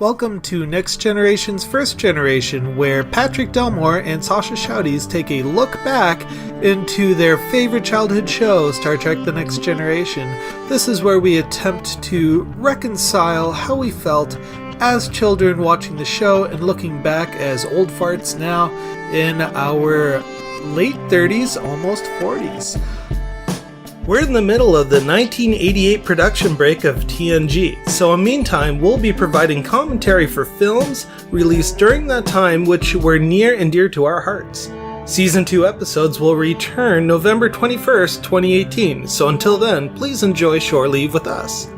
Welcome to Next Generation's First Generation, where Patrick Delmore and Sascha Schaudies take a look back into their favorite childhood show, Star Trek The Next Generation. This is where we attempt to reconcile how we felt as children watching the show and looking back as old farts now in our late 30s, almost 40s. We're in the middle of the 1988 production break of TNG, so in the meantime, we'll be providing commentary for films released during that time which were near and dear to our hearts. Season 2 episodes will return November 21st, 2018, so until then, please enjoy Shore Leave with us.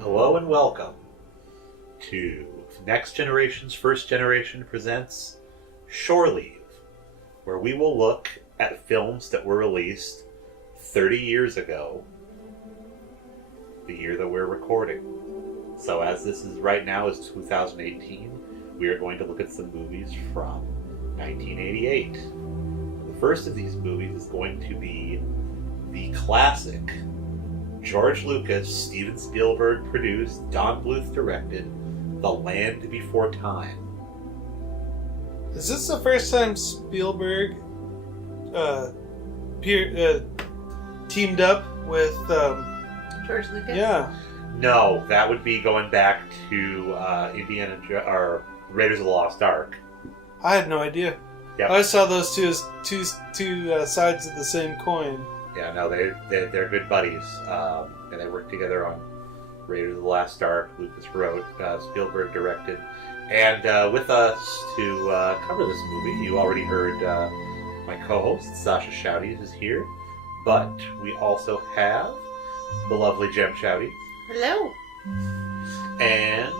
Hello and welcome to Next Generation's First Generation presents Shore Leave, where we will look at films that were released 30 years ago, the year that we're recording. So as this is right now is 2018, we are going to look at some movies from 1988. The first of these movies is going to be the classic George Lucas, Steven Spielberg produced, Don Bluth directed, The Land Before Time. Is this the first time Spielberg teamed up with George Lucas? Yeah. No, that would be going back to or Raiders of the Lost Ark. I had no idea. Yep. I saw those two as two sides of the same coin. Yeah, no, they're good buddies, and they worked together on Raiders of the Lost Ark. Lucas wrote, Spielberg directed, and with us to cover this movie, you already heard my co-host Sascha Schaudies is here, but we also have the lovely Jem Schaudies. Hello. And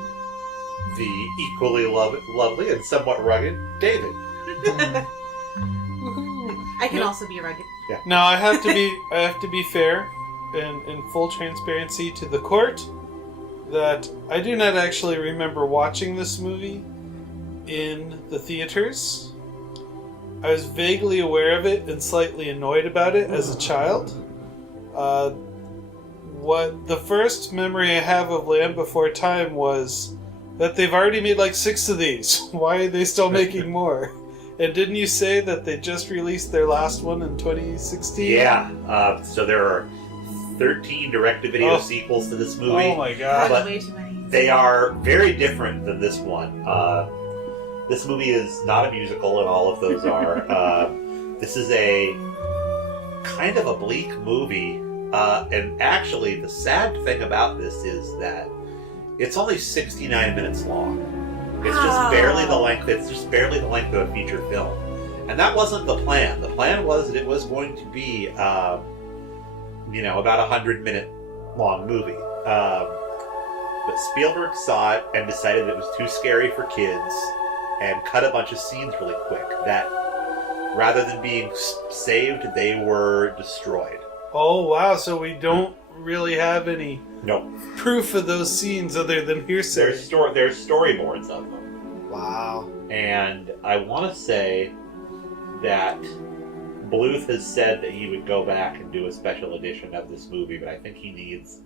the equally lovely and somewhat rugged David. I can also be rugged. Yeah. Now I have to be fair and in full transparency to the court that I do not actually remember watching this movie in the theaters. I was vaguely aware of it and slightly annoyed about it as a child. What the first memory I have of Land Before Time was that they've already made like 6 of these. Why are they still making more? And didn't you say that they just released their last one in 2016? Yeah, so there are 13 direct-to-video sequels to this movie. Oh my god. But way too many. they are very different than this one. This movie is not a musical, and all of those are. This is a kind of a bleak movie, and actually the sad thing about this is that it's only 69 minutes long. It's just barely the length. It's just barely the length of a feature film, and that wasn't the plan. The plan was that it was going to be, about 100-minute long movie. But Spielberg saw it and decided it was too scary for kids, and cut a bunch of scenes really quick that, rather than being saved, they were destroyed. Oh wow! So we don't really have any proof of those scenes other than hearsay. There's storyboards of them. Wow. And I want to say that Bluth has said that he would go back and do a special edition of this movie, but I think he needs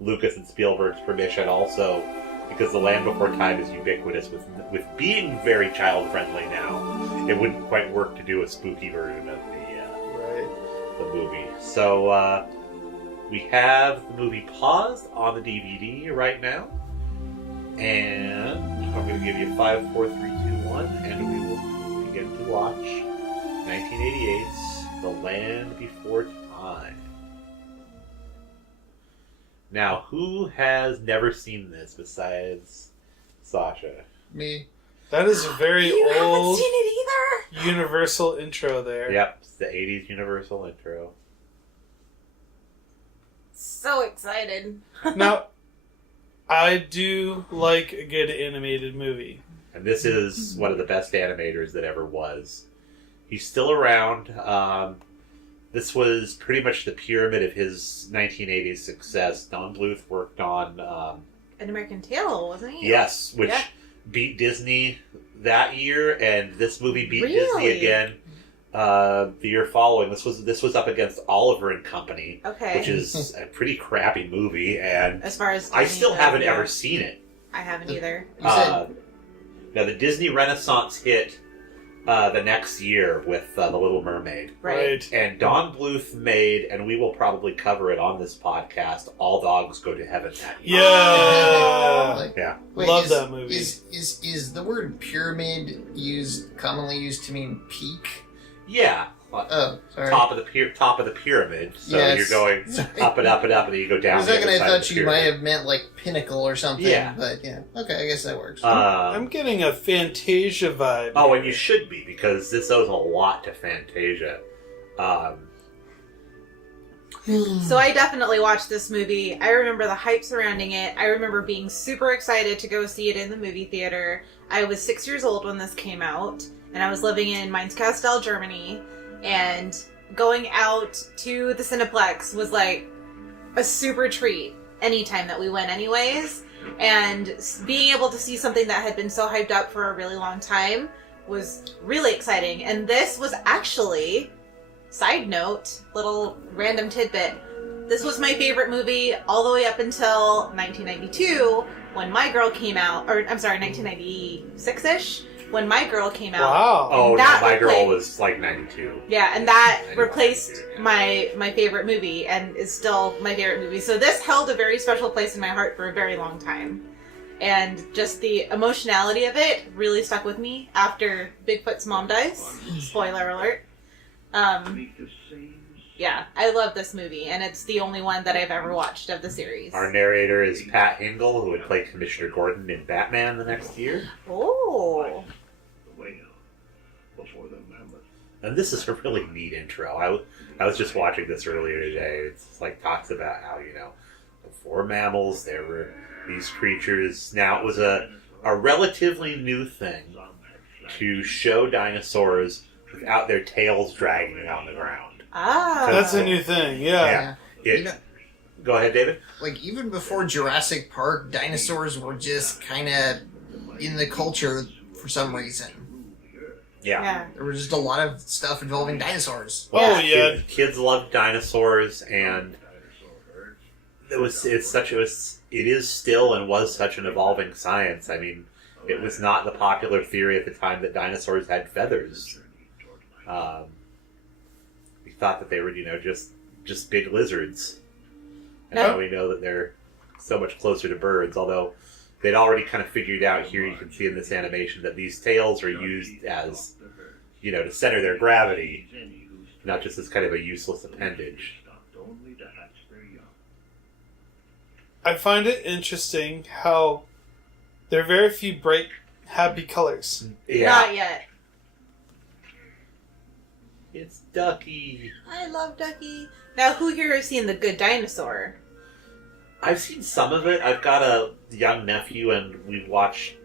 Lucas and Spielberg's permission also, because The Land Before Time is ubiquitous with being very child-friendly now. It wouldn't quite work to do a spooky version of the movie. So, we have the movie paused on the DVD right now, and I'm going to give you 5, 4, 3, 2, 1, and we will begin to watch 1988's The Land Before Time. Now, who has never seen this besides Sascha? Me. That is a very You haven't old seen it either? Universal intro there. Yep, it's the 80s Universal intro. So excited. Now, I do like a good animated movie. And this is one of the best animators that ever was. He's still around. This was pretty much the pyramid of his 1980s success. Don Bluth worked on... An American Tail, wasn't he? Yes, which beat Disney that year, and this movie beat Disney again the year following. This was up against Oliver and Company, Okay. which is a pretty crappy movie, and As far as I Disney still goes, haven't yeah. ever seen it. I haven't either. You said Now, the Disney Renaissance hit the next year with The Little Mermaid. Right. And Don Bluth made, and we will probably cover it on this podcast, All Dogs Go to Heaven that year. Yeah. like, Yeah. Love that movie. Is the word pyramid commonly used to mean peak? Yeah. Oh, sorry. Top of the pyramid. So Yes. you're going up and up and up, and then you go For down. a second, the I other side of thought the you might pyramid. have meant like pinnacle or something. Yeah. But yeah, okay, I guess that works. I'm getting a Fantasia vibe. Oh, and you should be, because this owes a lot to Fantasia. So I definitely watched this movie. I remember the hype surrounding it. I remember being super excited to go see it in the movie theater. I was 6 years old when this came out, and I was living in Mainz-Kastel, Germany, and going out to the Cineplex was like a super treat anytime that we went anyways. And being able to see something that had been so hyped up for a really long time was really exciting. And this was actually... Side note, little random tidbit. This was my favorite movie all the way up until 1992 when My Girl came out, or I'm sorry, 1996-ish when My Girl came out. Wow. Oh, no, That My Girl replaced- was like 92. Yeah, and that replaced my favorite movie and is still my favorite movie. So this held a very special place in my heart for a very long time. And just the emotionality of it really stuck with me after Bigfoot's mom dies. Spoiler alert. Yeah, I love this movie, and it's the only one that I've ever watched of the series. Our narrator is Pat Hingle, who would play Commissioner Gordon in Batman the next year. Oh. And this is a really neat intro. I was just watching this earlier today. It's like talks about how, before mammals, there were these creatures. Now, it was a relatively new thing to show dinosaurs without their tails dragging on the ground. Ah. That's a new thing, yeah. Go ahead, David. Like, even before Jurassic Park, dinosaurs were just kind of in the culture for some reason. Yeah. There was just a lot of stuff involving dinosaurs. Oh, yeah. Kids loved dinosaurs, and it is still and was such an evolving science. I mean, it was not the popular theory at the time that dinosaurs had feathers. We thought that they were, just big lizards. And now we know that they're so much closer to birds, although they'd already kind of figured out here, you can see in this animation, that these tails are used as, to center their gravity, not just as kind of a useless appendage. I find it interesting how there are very few bright, happy colors. Yeah. Not yet. It's Ducky. I love Ducky. Now, who here has seen The Good Dinosaur? I've seen some of it. I've got a young nephew, and we've watched...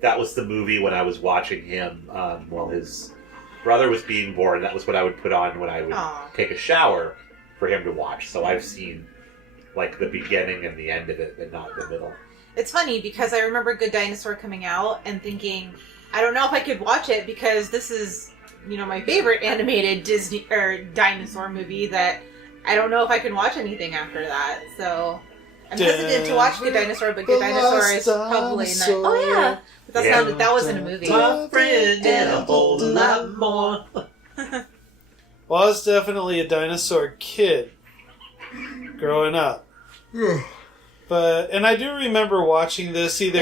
That was the movie when I was watching him while his brother was being born. That was what I would put on when I would take a shower for him to watch. So I've seen, the beginning and the end of it, but not the middle. It's funny because I remember Good Dinosaur coming out and thinking, I don't know if I could watch it because this is, my favorite animated Disney or dinosaur movie that I don't know if I can watch anything after that. So I'm hesitant to watch Good Dinosaur, but Good Dinosaur is probably not. Oh yeah, but that wasn't a movie. My friend and a whole lot more. Well, I was definitely a dinosaur kid growing up. And I do remember watching this either,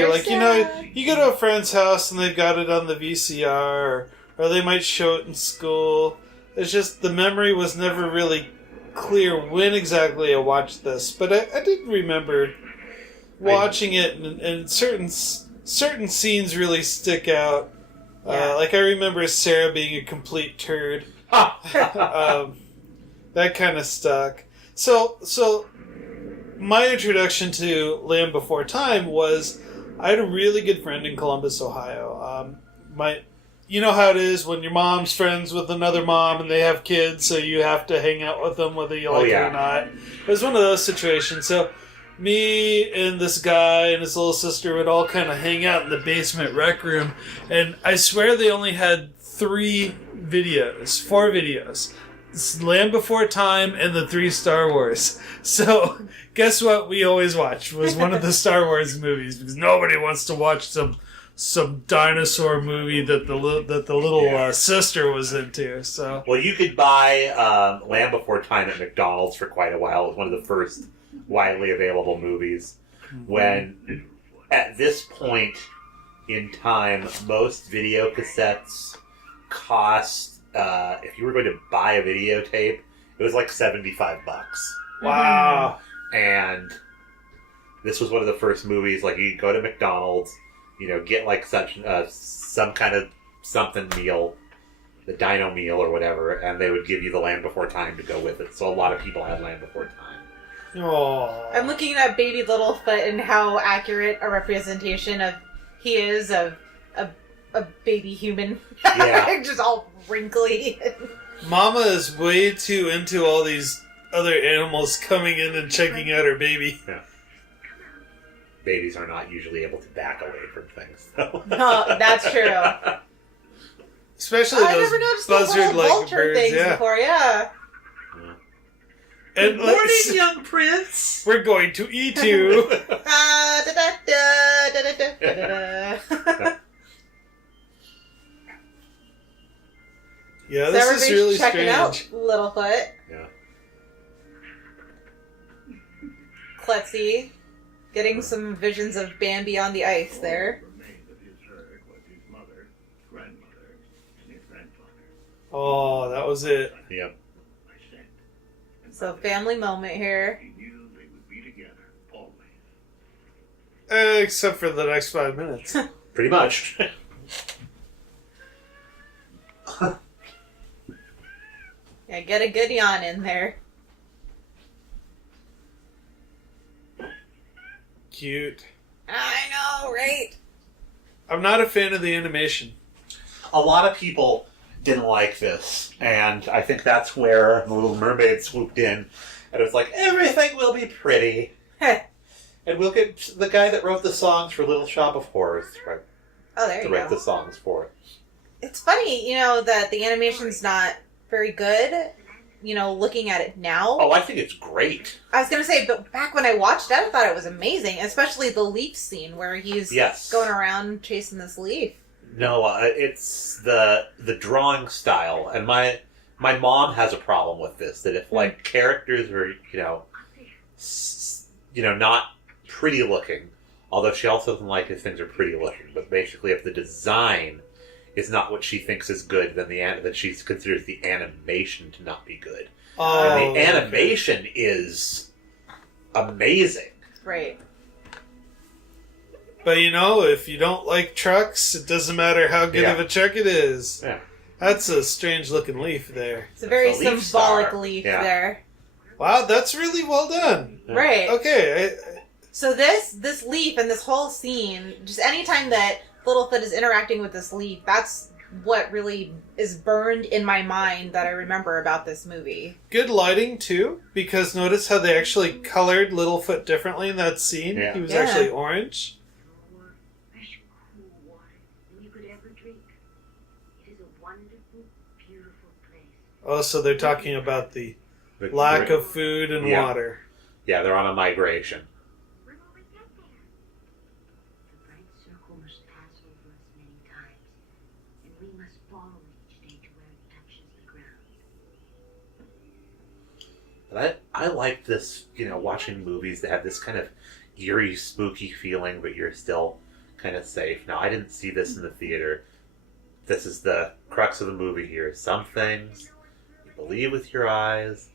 you go to a friend's house and they've got it on the VCR, or they might show it in school. It's just the memory was never really clear when exactly I watched this, but I did remember watching it, and certain scenes really stick out. Yeah. I remember Sarah being a complete turd. That kind of stuck. So my introduction to Land Before Time was I had a really good friend in Columbus, Ohio. You know how it is when your mom's friends with another mom and they have kids, so you have to hang out with them whether you like it or not. It was one of those situations. So me and this guy and his little sister would all kind of hang out in the basement rec room, and I swear they only had 4 videos. Land Before Time and the 3 Star Wars. So, guess what we always watched was one of the Star Wars movies, because nobody wants to watch some dinosaur movie that the little sister was into. So, Well, you could buy Land Before Time at McDonald's for quite a while. It was one of the first widely available movies. When, at this point in time, most video cassettes cost, if you were going to buy a videotape, it was like $75. wow. And this was one of the first movies, like, you could go to McDonald's, get like some kind of something meal, the dino meal or whatever, and they would give you the Land Before Time to go with it. So a lot of people had Land Before Time. Oh. I'm looking at Baby Littlefoot and how accurate a representation of he is of a baby human. Yeah. Just all wrinkly. Mama is way too into all these other animals coming in and checking out her baby. Yeah. Babies are not usually able to back away from things, though. No, that's true. Especially I those never noticed the little buzzard-like vulture birds. things Yeah. before, yeah. And let's- young prince. we're going to eat you. Yeah, So this is everybody's really checking out strange. Littlefoot. Yeah. Klutzy. Getting some visions of Bambi on the ice there. Oh, that was it. Yep. So family moment here. Except for the next 5 minutes. Pretty much. Yeah, get a good yawn in there. Cute. I know, right? I'm not a fan of the animation. A lot of people didn't like this, and I think that's where the Little Mermaid swooped in, and it was like, everything will be pretty. And we'll get the guy that wrote the songs for Little Shop of Horrors Oh, there to you write go. the songs for it. It's funny, that the animation's not very good, looking at it now. Oh, I think it's great. I was going to say, but back when I watched it, I thought it was amazing, especially the leaf scene where he's Yes. going around chasing this leaf. No, it's the drawing style, and my mom has a problem with this. That if like characters are not pretty looking, although she also doesn't like if things are pretty looking. But basically, if the design is not what she thinks is good, then she considers the animation to not be good. Oh, And the animation is amazing. Right. But if you don't like trucks, it doesn't matter how good of a truck it is. Yeah. That's a strange looking leaf there. It's a very It's a leaf symbolic star. leaf Yeah. there. Wow, that's really well done. Yeah. Right. Okay. So this leaf and this whole scene, just anytime that Littlefoot is interacting with this leaf, that's what really is burned in my mind that I remember about this movie. Good lighting, too, because notice how they actually colored Littlefoot differently in that scene. Yeah. He was Yeah. actually orange. Fresh, cool water than you could ever drink. It is a wonderful, beautiful place. Oh, so they're talking about the The- lack of food and Yeah. water. Yeah, they're on a migration. When will we get there? The bright circle must pass over us many times, and we must follow it each day to where it touches the ground. But I like this, watching movies that have this kind of eerie, spooky feeling, but you're still kind of safe. Now, I didn't see this in the theater. This is the crux of the movie here. Some things you believe with your eyes,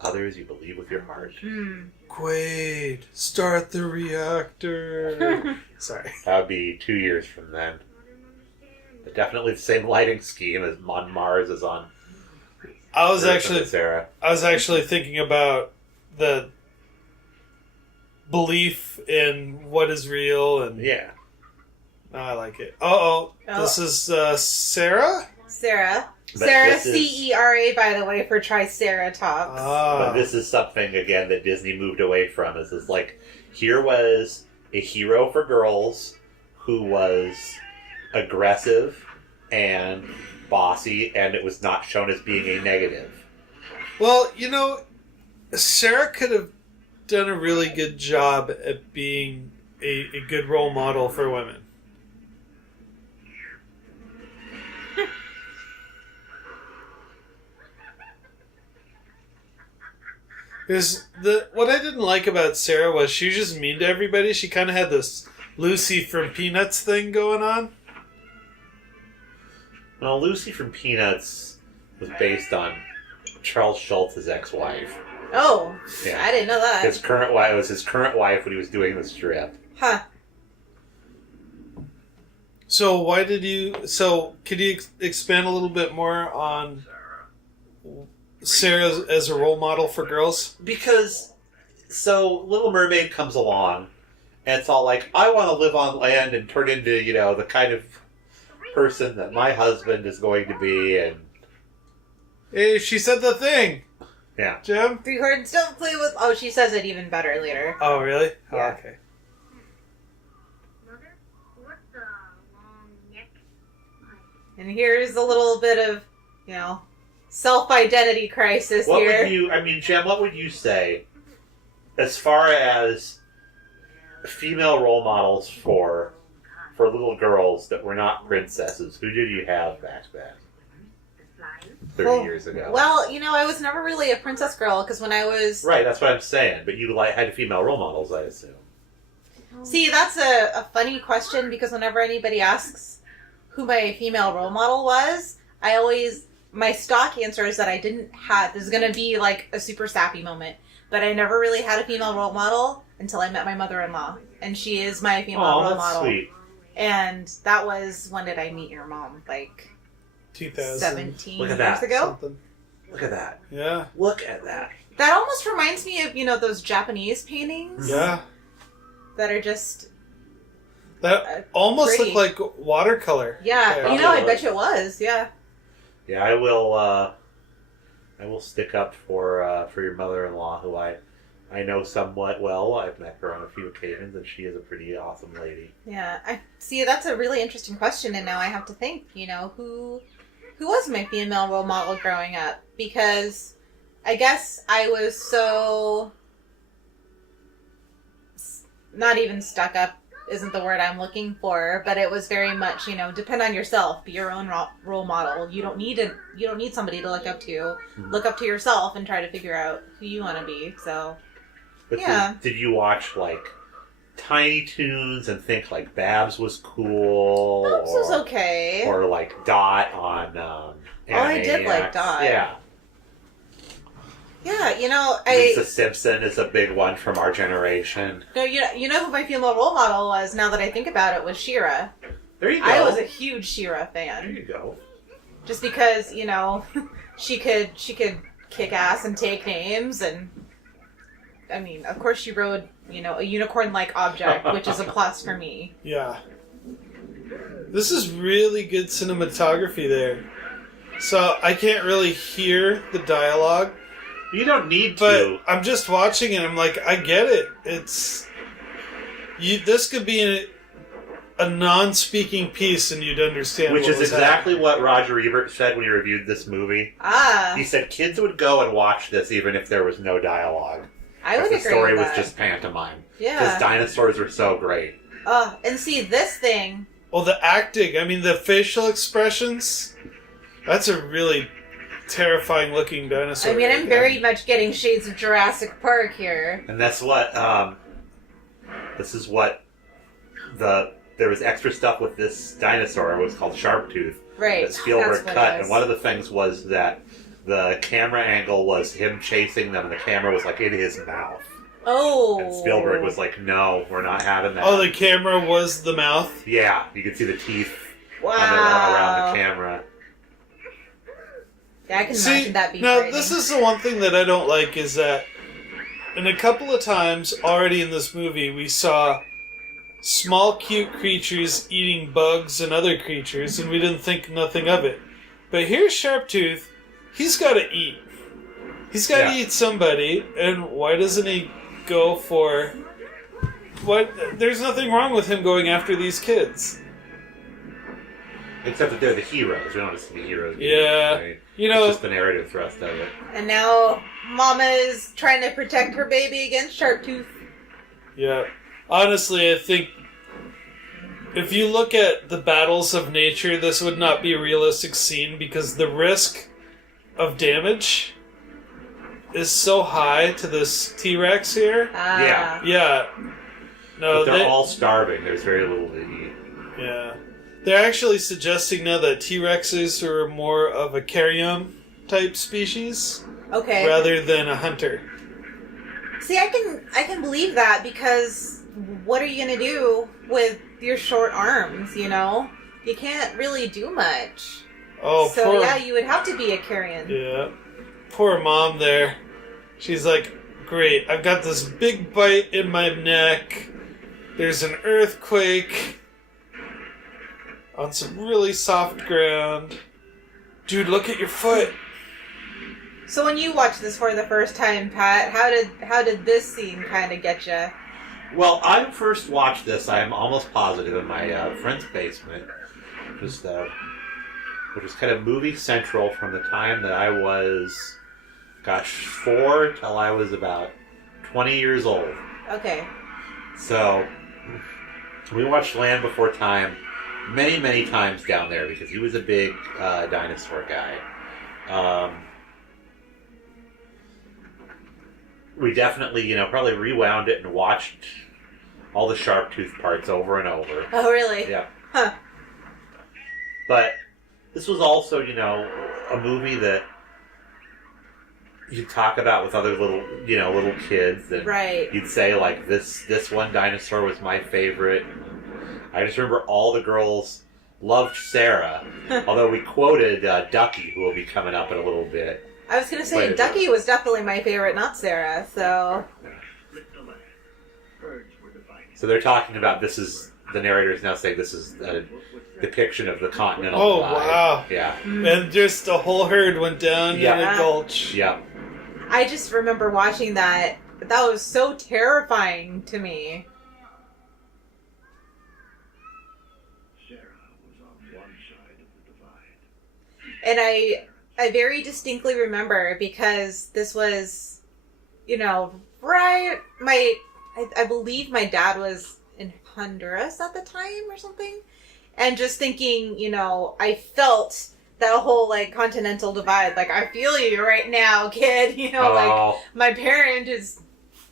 others you believe with your heart. Quaid, start the reactor. Sorry. That would be 2 years from then. But definitely the same lighting scheme as on Mars as on I was Earth actually of this era. thinking about the belief in what is real, and Yeah. I like it. Uh-oh. Oh. This is Sarah? Sarah. But Sarah, this is- Cera, by the way, for Triceratops. But this is something, again, that Disney moved away from. Is like, here was a hero for girls who was aggressive and bossy, and it was not shown as being a negative. Well, Sarah could have done a really good job at being a good role model for women. What I didn't like about Sarah was she was just mean to everybody. She kind of had this Lucy from Peanuts thing going on. Well, Lucy from Peanuts was based on Charles Schultz's ex-wife. Oh, Yeah. I didn't know that. His current wife was his current wife when he was doing the strip. Huh. So why did you... So could you expand a little bit more on Sarah as a role model for girls? Because, so, Little Mermaid comes along, and it's all like, I want to live on land and turn into, the kind of person that my husband is going to be, and... Hey, she said the thing! Yeah. Jim? 3 horns don't play with... Oh, she says it even better later. Oh, really? Yeah. Oh, okay. Mother, what's the long neck? And here's a little bit of, self-identity crisis What here. Jem, what would you say as far as female role models for little girls that were not princesses? Who did you have back then? 30 years ago. Well, I was never really a princess girl because when I was... Right, that's what I'm saying. But you had female role models, I assume. See, that's a funny question because whenever anybody asks who my female role model was, my stock answer is that I didn't have... This is going to be like a super sappy moment, but I never really had a female role model until I met my mother-in-law. And she is my female role model. Sweet. And that was... When did I meet your mom? 17 Look at years that. ago? Something. Look at that. Yeah. Look at that. That almost reminds me of, those Japanese paintings. Yeah. That are just... That almost pretty. looked like watercolor. Yeah, Yeah. I bet you it was, yeah. Yeah, I will stick up for your mother-in-law, who I know somewhat well. I've met her on a few occasions, and she is a pretty awesome lady. Yeah, I see. That's a really interesting question, and now I have to think. Who was my female role model growing up? Because I guess I was so not even stuck up isn't the word I'm looking for, but it was very much depend on yourself, be your own role model. You don't need somebody to look up to. Mm-hmm. Look up to yourself and try to figure out who you want to be. So. But Yeah. Did you watch Tiny Toons and think Babs was cool? Babs was okay. Or Dot on I did like Animaniacs? Dot. Yeah. Yeah, Lisa Simpson is a big one from our generation. No, you know who my female role model was, now that I think about it, was She-Ra. There you go. I was a huge She-Ra There fan. you go. Just because, she could kick ass and take names, and of course she rode, a unicorn-like object, which is a plus for me. Yeah. This is really good cinematography there. So I can't really hear the dialogue. You don't need But to. I'm just watching it. I'm like, I get it. This could be a non-speaking piece, and you'd understand. Which what is was exactly happening. what Roger Ebert said when he reviewed this movie. Ah, He said kids would go and watch this even if there was no dialogue. I would If the agree story with was that. just pantomime. Because Yeah. dinosaurs are so great. And see, this thing... Well, the acting. The facial expressions. That's a really terrifying-looking dinosaur. I'm right very there. much getting shades of Jurassic Park here. And that's what, this is what there was extra stuff with this dinosaur. It was called Sharptooth. Right. That Spielberg That's what cut. it And is. one of the things was that the camera angle was him chasing them, and the camera was in his mouth. Oh. And Spielberg was like, no, we're not having that. Oh, the camera was the mouth? Yeah, you could see the teeth Wow. around the camera. Yeah, I can imagine that being now frightening. this is the one thing that I don't like is that in a couple of times already in this movie we saw small cute creatures eating bugs and other creatures and we didn't think nothing of it. But here's Sharptooth, he's got to eat. He's got to eat somebody, and why doesn't he go for... What? There's nothing wrong with him going after these kids. Except that they're the heroes. We don't want to see the heroes. Yeah. Right? You know, It's just the narrative thrust of it. And now Mama is trying to protect her baby against Sharptooth. yeah. Honestly, I think if you look at the battles of nature, this would not be a realistic scene because the risk of damage is so high to this T-Rex here. Yeah. Yeah. No, But they're all starving. There's very little to eat. Yeah. They're actually suggesting now that T-Rexes are more of a carrion type species Okay. rather than a hunter. See, I can believe that because what are you gonna do with your short arms? You know, you can't really do much. Oh, So poor, yeah, you would have to be a carrion. yeah, poor mom there. She's like, great, I've got this big bite in my neck. There's an earthquake on some really soft ground. Dude, look at your foot. So when you watched this for the first time, Pat, how did this scene kind of get you? Well, I first watched this, I'm almost positive, in my friend's basement. Just, which was kind of movie central from the time that I was, 4 till I was about 20 years old. Okay. So, we watched Land Before Time many, many times down there because he was a big dinosaur guy. We definitely, probably rewound it and watched all the Sharptooth parts over and over. Oh, really? Yeah. Huh. But this was also, a movie that you'd talk about with other little kids. And Right. you'd say, like, this one dinosaur was my favorite. I just remember all the girls loved Sarah. Although we quoted Ducky, who will be coming up in a little bit. I was gonna say Later. Ducky was definitely my favorite, not Sarah. So So they're talking about the narrator is now saying this is a depiction of the continental Oh, divide. wow. Yeah. And just a whole herd went down Yeah. in a gulch. Yeah. I just remember watching that. That was so terrifying to me. And I very distinctly remember because this was, right. I believe my dad was in Honduras at the time or something, and just thinking, I felt that whole continental divide. Like, I feel you right now, kid. Oh. My parent is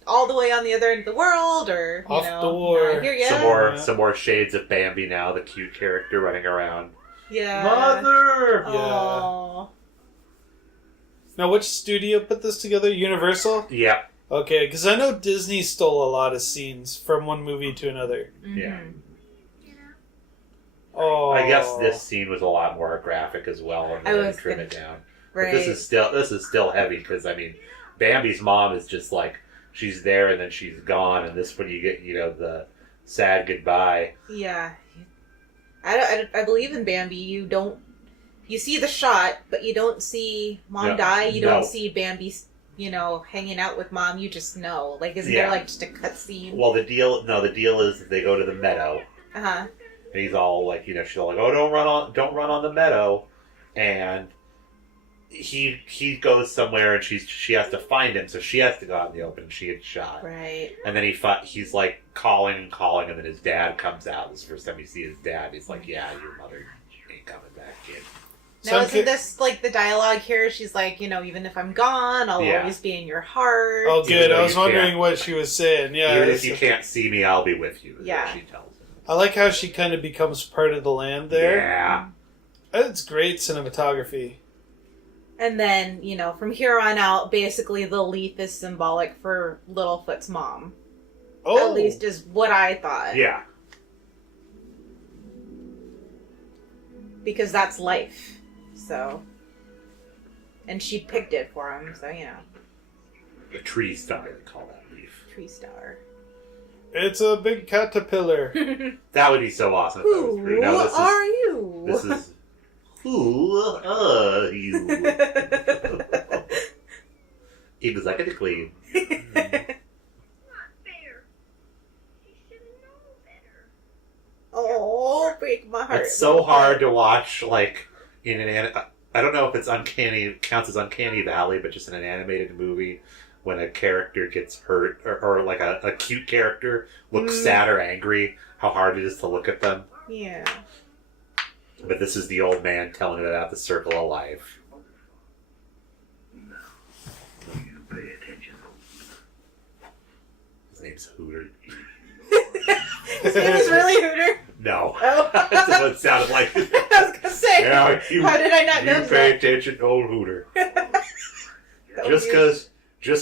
all the way on the other end of the world, or Off the war. I hear ya. Some more shades of Bambi now, the cute character running around. Yeah. Mother! Oh. Now, which studio put this together? Universal? Yeah. Okay, because I know Disney stole a lot of scenes from one movie to another. Yeah. Oh, I guess this scene was a lot more graphic as well, and I then was trim gonna- it down. Right. But this is still heavy because Bambi's mom is just like she's there and then she's gone, and this when you get the sad goodbye. Yeah. I believe in Bambi. You see the shot, but you don't see Mom No, die. You no. don't see Bambi, hanging out with Mom. You just know. Isn't Yeah. there just a cutscene? Well, the deal is that they go to the meadow, Uh-huh. and he's all like, she's all like, "Oh, don't run on the meadow," and he goes somewhere, and she has to find him, so she has to go out in the open. And she had shot, Right. and then he's like calling and calling, and then his dad comes out. This is the first time you see his dad. He's like, "Yeah, your mother ain't coming back, kid." Now, isn't this the dialogue here? She's like, even if I'm gone, I'll Yeah. always be in your heart. Oh, Even good. though I was you wondering can't- what she was saying. Yeah, Even if you can't see me, I'll be with you. Is Yeah. what she tells him. I like how she kind of becomes part of the land there. Yeah. It's great cinematography. And then, from here on out, basically the leaf is symbolic for Littlefoot's mom. Oh, At least is what I thought. Yeah. Because that's life. So. And she picked it for him, so, The tree star, they call that leaf. tree star. it's a big caterpillar. That would be so awesome if that was true. Who No, are you? This is who are you? Exactly. Not fair. He should have known better. Oh, quick, my heart. It's so hard to watch, like, in an... I don't know if it's counts as Uncanny Valley, but just in an animated movie, when a character gets hurt, or like a cute character looks sad or angry, how hard it is to look at them. Yeah. But this is the old man telling it about the circle of life. His name's Hooter. His name is really Hooter? No. Oh. That's what it sounded like. I was going to say, Yeah, how did I not know You pay that? attention to old Hooter. Just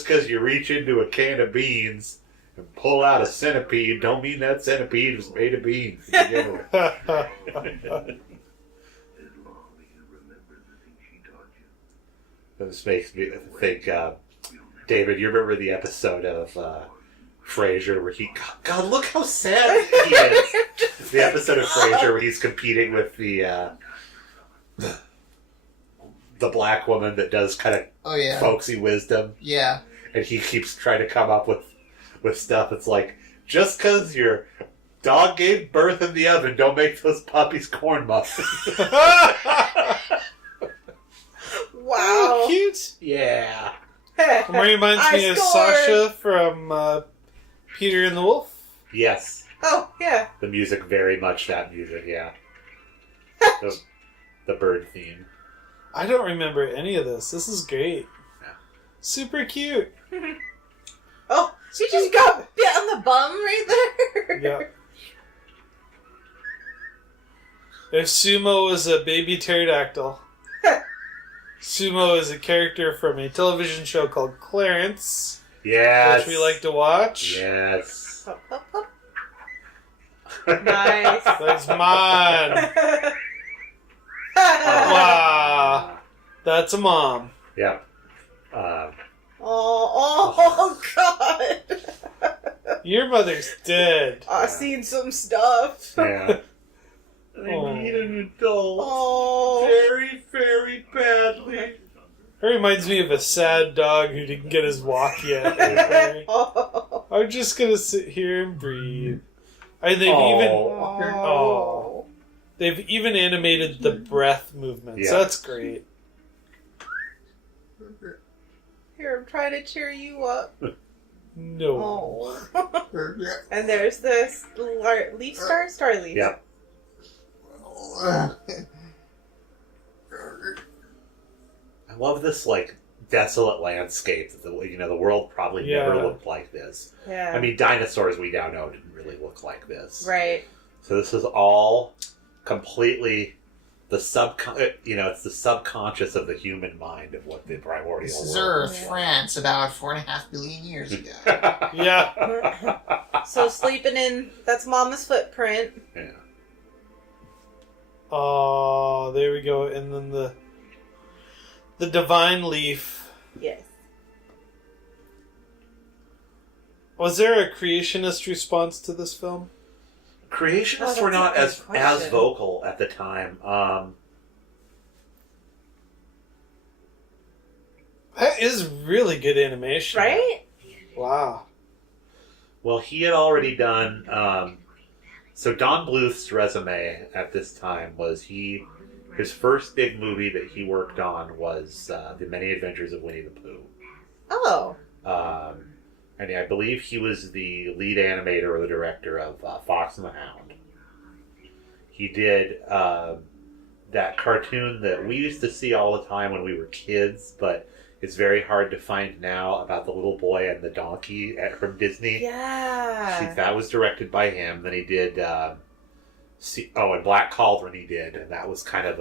because you reach into a can of beans and pull out a centipede, don't mean that centipede was made of beans to begin with. This makes me think, David, you remember the episode of Frasier where God, look how sad he is. The episode of Frasier where he's competing with the black woman that does kind of folksy wisdom. Yeah. And he keeps trying to come up with stuff. It's like, just because your dog gave birth in the oven, don't make those puppies corn muffins. Wow. Oh, cute. Yeah. It reminds me of Sascha from Peter and the Wolf. Yes. Oh, yeah. The music, very much that music, yeah. the bird theme. I don't remember any of this. This is great. Yeah. Super cute. Oh, she just got bit on the bum right there. Yeah. If Sumo was a baby pterodactyl, Sumo is a character from a television show called Clarence, Yes. which we like to watch. Yes. Hup, hup, hup. Nice. That's mine. Wow. That's a mom. Yep. Oh, God. Your mother's dead. I've seen some stuff. Yeah. Oh. I need an adult. Oh. Very, very badly. It reminds me of a sad dog who didn't get his walk yet. Oh. I'm just gonna sit here and breathe. And they've even animated the breath movements. Yeah. That's great. Here, I'm trying to cheer you up. No. Oh. And there's this leaf star? Star leaf. Yep. I love this, like, desolate landscape. The world probably never looked like this. Yeah. I mean, dinosaurs we now know didn't really look like this. Right. So this is all completely it's the subconscious of the human mind of what the primordial This is world Earth, France, about 4.5 billion years ago. Yeah. So sleeping in, that's Mama's footprint. Yeah. Oh, there we go. And then the divine leaf. Yes. Was there a creationist response to this film? Creationists Oh, were that's not a good as question. vocal at the time. That is really good animation. Right? Wow. Well, he had already done. So Don Bluth's resume at this time was his first big movie that he worked on was The Many Adventures of Winnie the Pooh. Oh. And I believe he was the lead animator or the director of Fox and the Hound. He did that cartoon that we used to see all the time when we were kids, but it's very hard to find now, about the little boy and the donkey from Disney. Yeah. That was directed by him. Then he did, and Black Cauldron he did, and that was kind of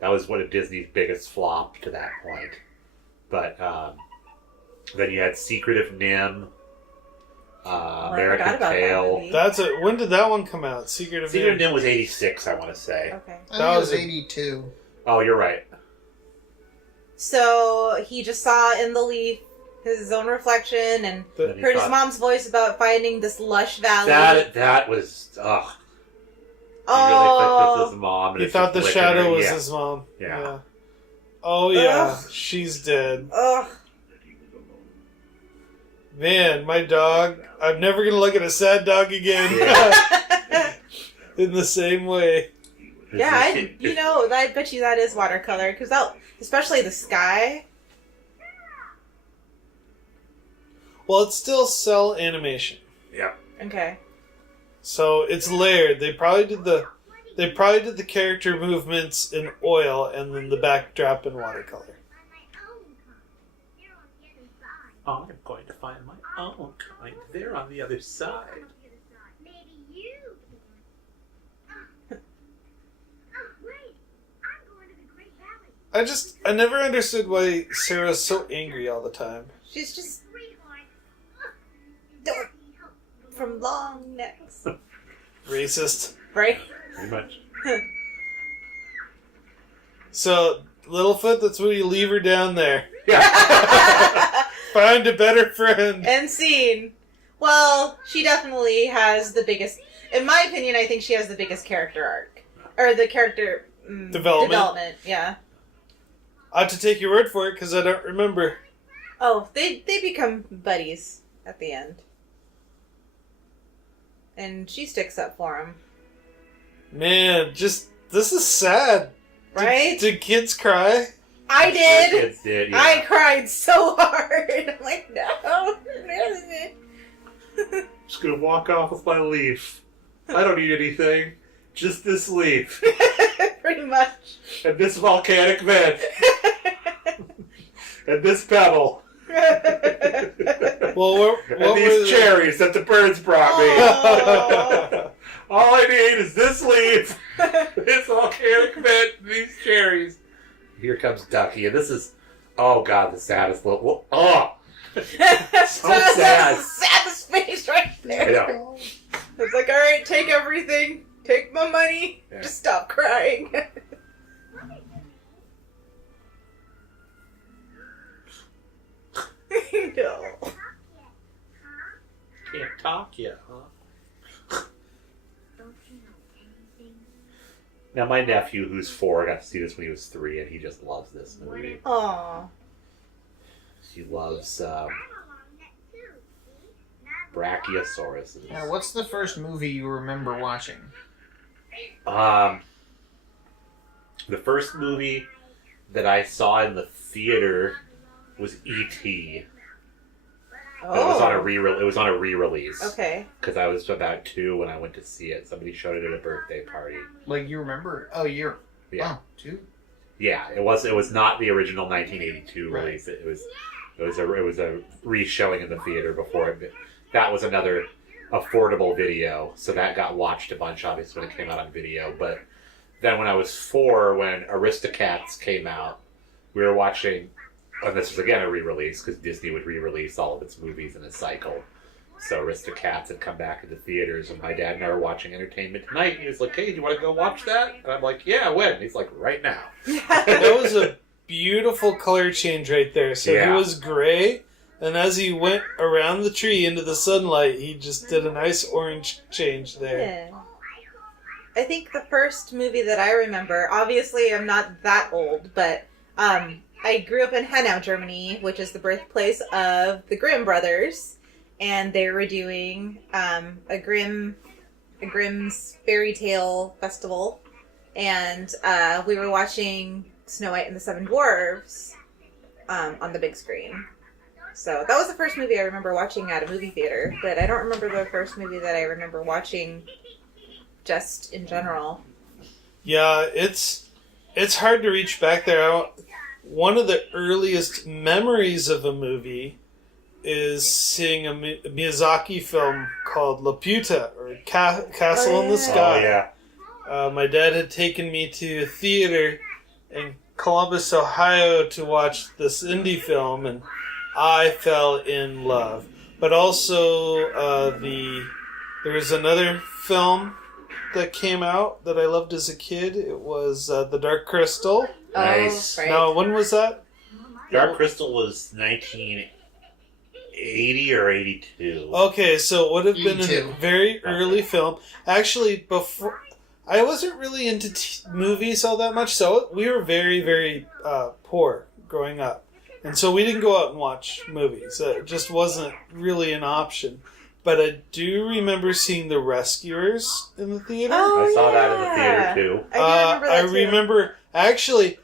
that was one of Disney's biggest flop to that point. But then you had Secret of Nim, I American forgot about that Tail. movie. When did that one come out? Secret of Secret of Nim? Nim was 86, I want to say. Okay. I think That it was was a- 82. Oh, you're right. So he just saw in the leaf his own reflection and Then he heard his thought- mom's voice about finding this lush valley. That was, He really thought this was his mom. And He it's thought the just flicking shadow her- was yeah. his mom. Yeah. Oh, yeah. Ugh. She's dead. Ugh. Man, my dog. I'm never going to look at a sad dog again. Yeah. in the same way. Yeah, I bet you that is watercolor, because especially the sky. Well, it's still cell animation, Yeah. Okay. so it's layered. They probably did the character movements in oil and then the backdrop in watercolor. I'm going to find my own kind. They're on the other side. Maybe you can. Wait, I'm going to the Great Valley. I never understood why Sarah's so angry all the time. She's just Sweetheart. from long necks. Racist. Right? Pretty much. So, Littlefoot, that's where you leave her down there. Yeah. Find a better friend. And scene. Well, she definitely has the biggest... In my opinion, I think she has the biggest character arc. Or the character... Development. Yeah. I have to take your word for it because I don't remember. Oh, they become buddies at the end. And she sticks up for him. Man, this is sad. Right? Did kids cry? I did! Kids did, yeah. I cried so hard. I'm like, no. Just gonna walk off with my leaf. I don't need anything. Just this leaf. Pretty much. And this volcanic vent. And this pebble. Well, And these cherries that the birds brought me. Oh. All I need is this leaf, this volcanic vent, and these cherries. Here comes Ducky, and this is, oh god, the saddest little. Oh, so sad. That's the saddest face right I there. know. It's like, alright, take everything. Take my money. Yeah. Just stop crying. No. Can't talk yet, huh? Don't you know anything? Now my nephew, who's 4, got to see this when he was 3, and he just loves this movie. Aw. He loves I'm along that too. See? Brachiosauruses. Now, what's the first movie you remember watching? The first movie that I saw in the theater was E.T. Oh. It was on a re-release. Okay. Because I was about 2 when I went to see it. Somebody showed it at a birthday party. Like, you remember? Oh, you're... Yeah. Oh, 2? Yeah, it was not the original 1982 Right. release. It was a re-showing in the theater before it. That was another affordable video, so that got watched a bunch, obviously, when it came out on video. But then when I was 4, when Aristocats came out, we were watching, and this was again a re-release, because Disney would re-release all of its movies in a cycle. So Aristocats had come back into theaters, and my dad and I were watching Entertainment Tonight, and he was like, hey, do you want to go watch that? And I'm like, yeah, when? And he's like, right now. That was a beautiful color change right there. So Yeah. he was gray, and as he went around the tree into the sunlight, he just did a nice orange change there. Yeah. I think the first movie that I remember, obviously I'm not that old, but I grew up in Hanau, Germany, which is the birthplace of the Grimm brothers, and they were doing a Grimm's fairy tale festival, and we were watching Snow White and the Seven Dwarfs on the big screen. So that was the first movie I remember watching at a movie theater, but I don't remember the first movie that I remember watching just in general. Yeah, it's hard to reach back there. One of the earliest memories of a movie is seeing a Miyazaki film called Laputa, or Castle in the Sky. Oh, yeah. My dad had taken me to a theater in Columbus, Ohio to watch this indie film, and I fell in love. But also, there was another film that came out that I loved as a kid. It was The Dark Crystal. Nice. Oh, right. Now, when was that? Dark Crystal was 1980 or 82. Okay, so it would have been a 82. very early film. Actually, before I wasn't really into movies all that much, so we were very, very poor growing up. And so we didn't go out and watch movies. It just wasn't really an option. but I do remember seeing The Rescuers in the theater. Oh, I saw that in the yeah. theater too. I do remember that too. remember, actually,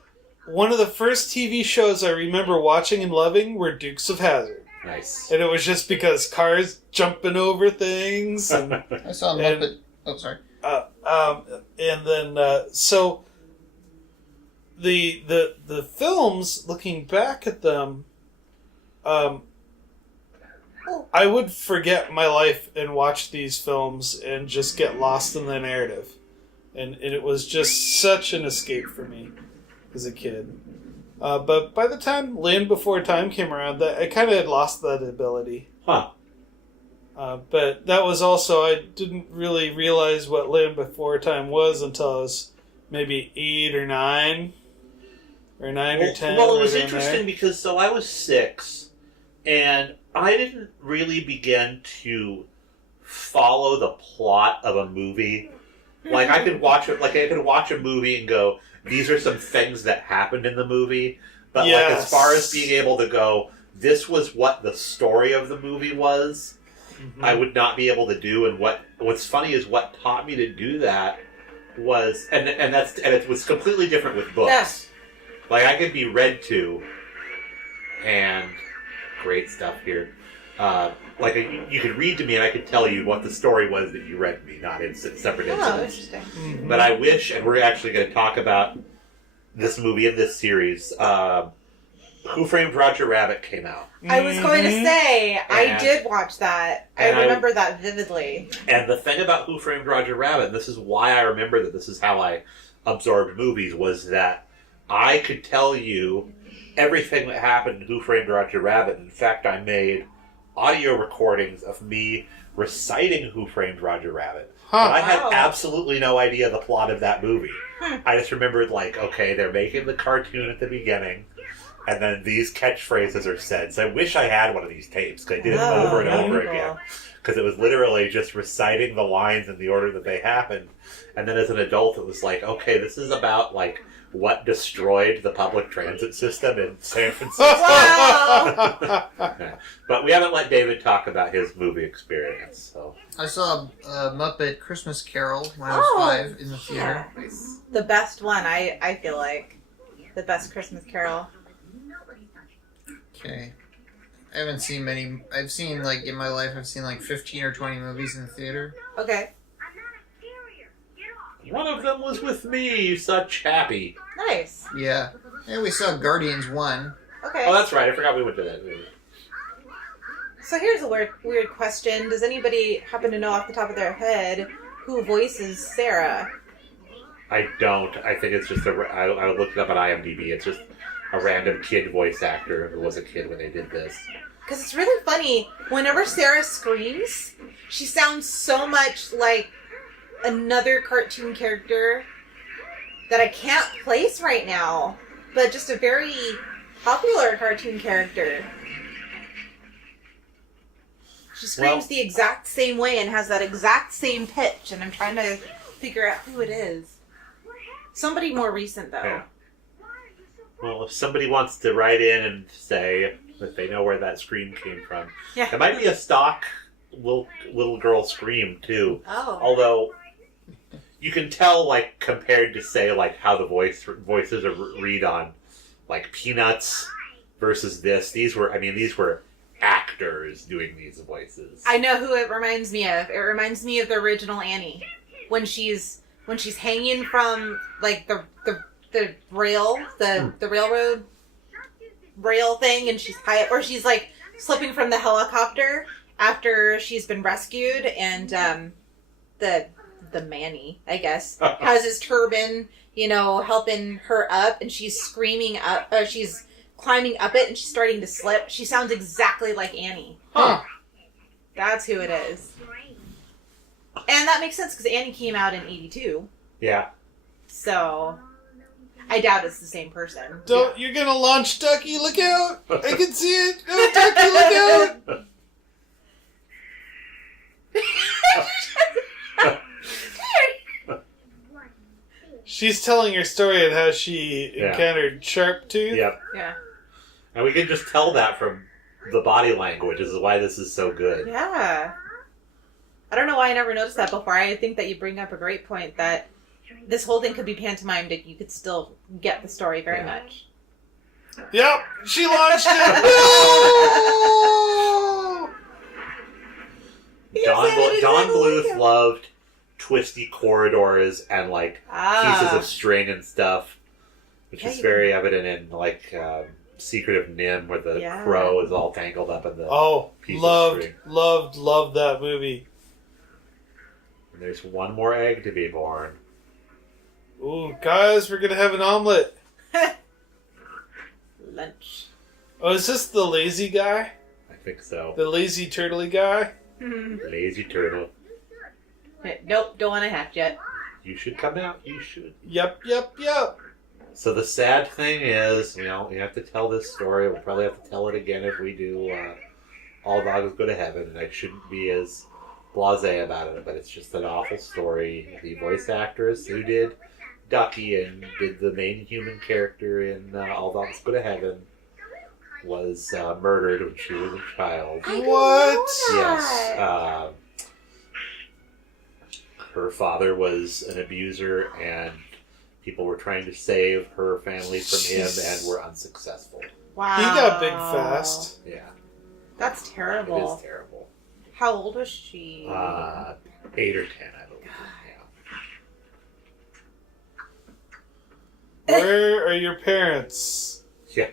one of the first TV shows I remember watching and loving were Dukes of Hazzard. Nice. And it was just because cars jumping over things. And, I saw Muppet. Oh, sorry. and then, so the films, looking back at them, I would forget my life and watch these films and just get lost in the narrative. And it was just such an escape for me as a kid. But by the time Land Before Time came around, I kind of had lost that ability. Huh. But that was also, I didn't really realize what Land Before Time was until I was maybe 8 or 9. Or 9 or 10. Well, it was right in interesting there. because I was 6, and I didn't really begin to follow the plot of a movie. Like I could watch it, like I could watch a movie and go, these are some things that happened in the movie. But like as far as being able to go, this was what the story of the movie was, I would not be able to do. And what's funny is what taught me to do that was, and it was completely different with books. Yes. Like I could be read to, and great stuff here. Like you could read to me, and I could tell you what the story was that you read to me, not in separate Oh, incidents. interesting. But I wish, and we're actually going to talk about this movie in this series. Who Framed Roger Rabbit came out, I was going to say, I And- did watch that. I and I- remember that vividly. and the thing about Who Framed Roger Rabbit, and this is why I remember that this is how I absorbed movies, was that I could tell you everything that happened in Who Framed Roger Rabbit. In fact, I made audio recordings of me reciting Who Framed Roger Rabbit. But I had Wow. absolutely no idea the plot of that movie. Hmm. I just remembered, like, okay, they're making the cartoon at the beginning, and then these catchphrases are said. So I wish I had one of these tapes, because I did it Oh, over and very over cool. again. Because it was literally just reciting the lines in the order that they happened. And then as an adult, it was like, okay, this is about, like, what destroyed the public transit system in San Francisco. Wow! But we haven't let David talk about his movie experience, so... I saw Muppet Christmas Carol when I was Oh, 5 in the theater. The best one, I feel like. The best Christmas Carol. Okay. I haven't seen many. I've seen, like, in my life, I've seen, like, 15 or 20 movies in the theater. Okay. One of them was with me, such happy. Nice. Yeah. And we saw Guardians 1. Okay. Oh, that's right, I forgot we went to that movie. So here's a weird question. Does anybody happen to know off the top of their head who voices Sarah? I don't. I think it's just I looked it up on IMDb. It's just a random kid voice actor who was a kid when they did this. Because it's really funny. Whenever Sarah screams, she sounds so much like another cartoon character that I can't place right now, but just a very popular cartoon character. She screams the exact same way and has that exact same pitch, and I'm trying to figure out who it is. Somebody more recent, though. Yeah. Well, if somebody wants to write in and say that they know where that scream came from, Yeah. it might be a stock little girl scream too. Oh. Although you can tell, like, compared to say like how the voices are read on like Peanuts versus this. These were actors doing these voices. I know who it reminds me of. It reminds me of the original Annie. When she's hanging from like the rail, the railroad rail thing, and she's high, or she's like slipping from the helicopter after she's been rescued, and the Manny, I guess, has his turban, helping her up, and she's screaming up, she's climbing up it, and she's starting to slip. She sounds exactly like Annie. Huh. That's who it is. And that makes sense because Annie came out in 82. Yeah. So I doubt it's the same person. You're gonna launch Ducky, look out! I can see it! Oh, Ducky, look out! She's telling her story of how she encountered Sharptooth. Yep. Yeah. And we can just tell that from the body language. This is why this is so good. Yeah. I don't know why I never noticed that before. I think that you bring up a great point that this whole thing could be pantomimed and you could still get the story very much. Yep, she launched it. No! Don Bluth loved twisty corridors and like pieces of string and stuff, which is very evident in like Secret of Nim, where the crow is all tangled up in the piece of string. Loved that movie. And there's one more egg to be born. Ooh, guys, we're gonna have an omelet. Lunch. Oh, is this the lazy guy? I think so. The lazy turtley guy? Lazy turtle. Nope, don't want to hatch yet. You should come out. You should. Yep. So the sad thing is, you know, we have to tell this story. We'll probably have to tell it again if we do All Dogs Go to Heaven. And I shouldn't be as blasé about it, but it's just an awful story. The voice actress who did Ducky and did the main human character in All Dogs Go to Heaven was murdered when she was a child. What? Yes. Her father was an abuser, and people were trying to save her family from him and were unsuccessful. Wow. He got big fast. Yeah. That's terrible. It is terrible. How old was she? 8 or 10, I believe. Yeah. Where are your parents? Yeah.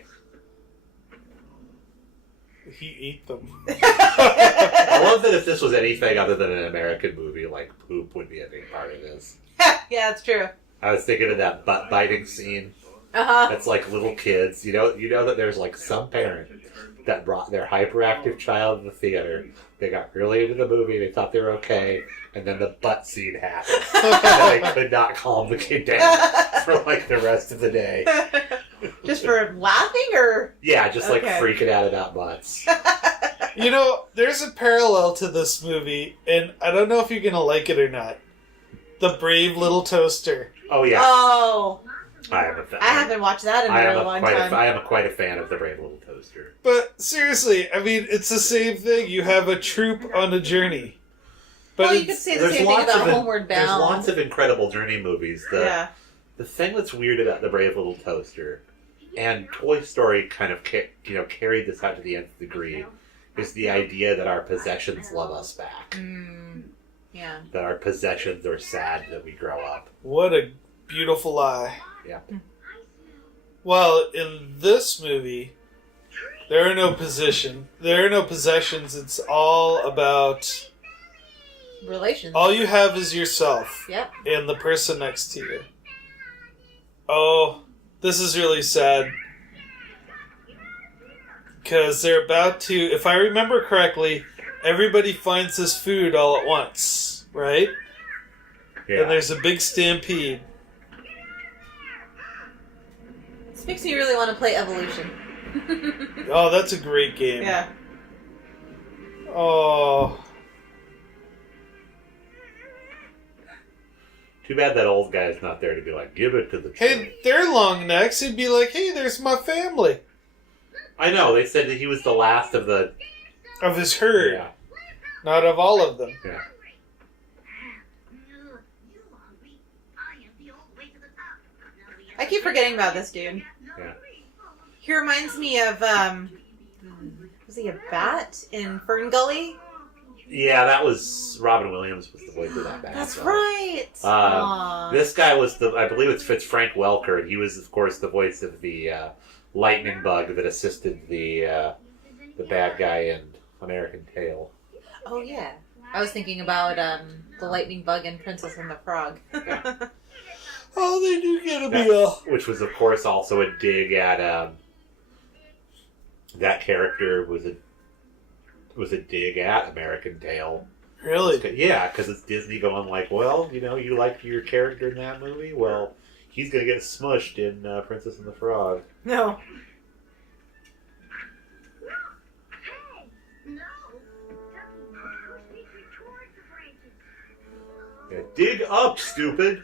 He ate them. I love that if this was anything other than an American movie, like poop would be a big part of this. Yeah, that's true. I was thinking of that butt biting scene. Uh-huh. That's like little kids. You know that there's like some parent that brought their hyperactive child to the theater. They got really into the movie. They thought they were okay, and then the butt scene happened. And they could not calm the kid down for like the rest of the day. Just for laughing, or Yeah, just like freaking out about butts. You know, there's a parallel to this movie, and I don't know if you're going to like it or not. The Brave Little Toaster. Oh yeah. Oh. I am a fan. I haven't watched that in a really long time. I am quite a fan of the Brave Little Toaster. But seriously, I mean, it's the same thing. You have a troop on a journey. But well, you could say the same thing about Homeward Bound. There's lots of incredible journey movies. The thing that's weird about the Brave Little Toaster, and Toy Story kind of carried this out to the nth degree, is the idea that our possessions love us back. Yeah. That our possessions are sad that we grow up. What a beautiful lie. Yeah. Well, in this movie, there are no possessions. It's all about relations. All you have is yourself. Yep. And the person next to you. Oh, this is really sad. Because they're about to, if I remember correctly, everybody finds this food all at once, right? Yeah. And there's a big stampede. This makes me really want to play Evolution. Oh, that's a great game. Yeah. Oh. Too bad that old guy's not there to be like, give it to the Hey, tree. they're long necks. He'd be like, hey, there's my family. I know, they said that he was the last of the... Of his herd. Yeah. Not of all of them. Yeah. I keep forgetting about this dude. Yeah. He reminds me of, was he a bat in Fern Gully? Yeah, that was... Robin Williams was the voice of that band. That's right. This guy was I believe it's Frank Welker, and he was, of course, the voice of the lightning bug that assisted the bad guy in American Tail. Oh, yeah. I was thinking about the lightning bug in Princess and the Frog. Oh, they do get to be a... Which was, of course, also a dig at... that character was a dig at American Tail. Really? Yeah, because it's Disney going like, well, you know, you liked your character in that movie? Well, he's going to get smushed in Princess and the Frog. No. Yeah, dig up, stupid!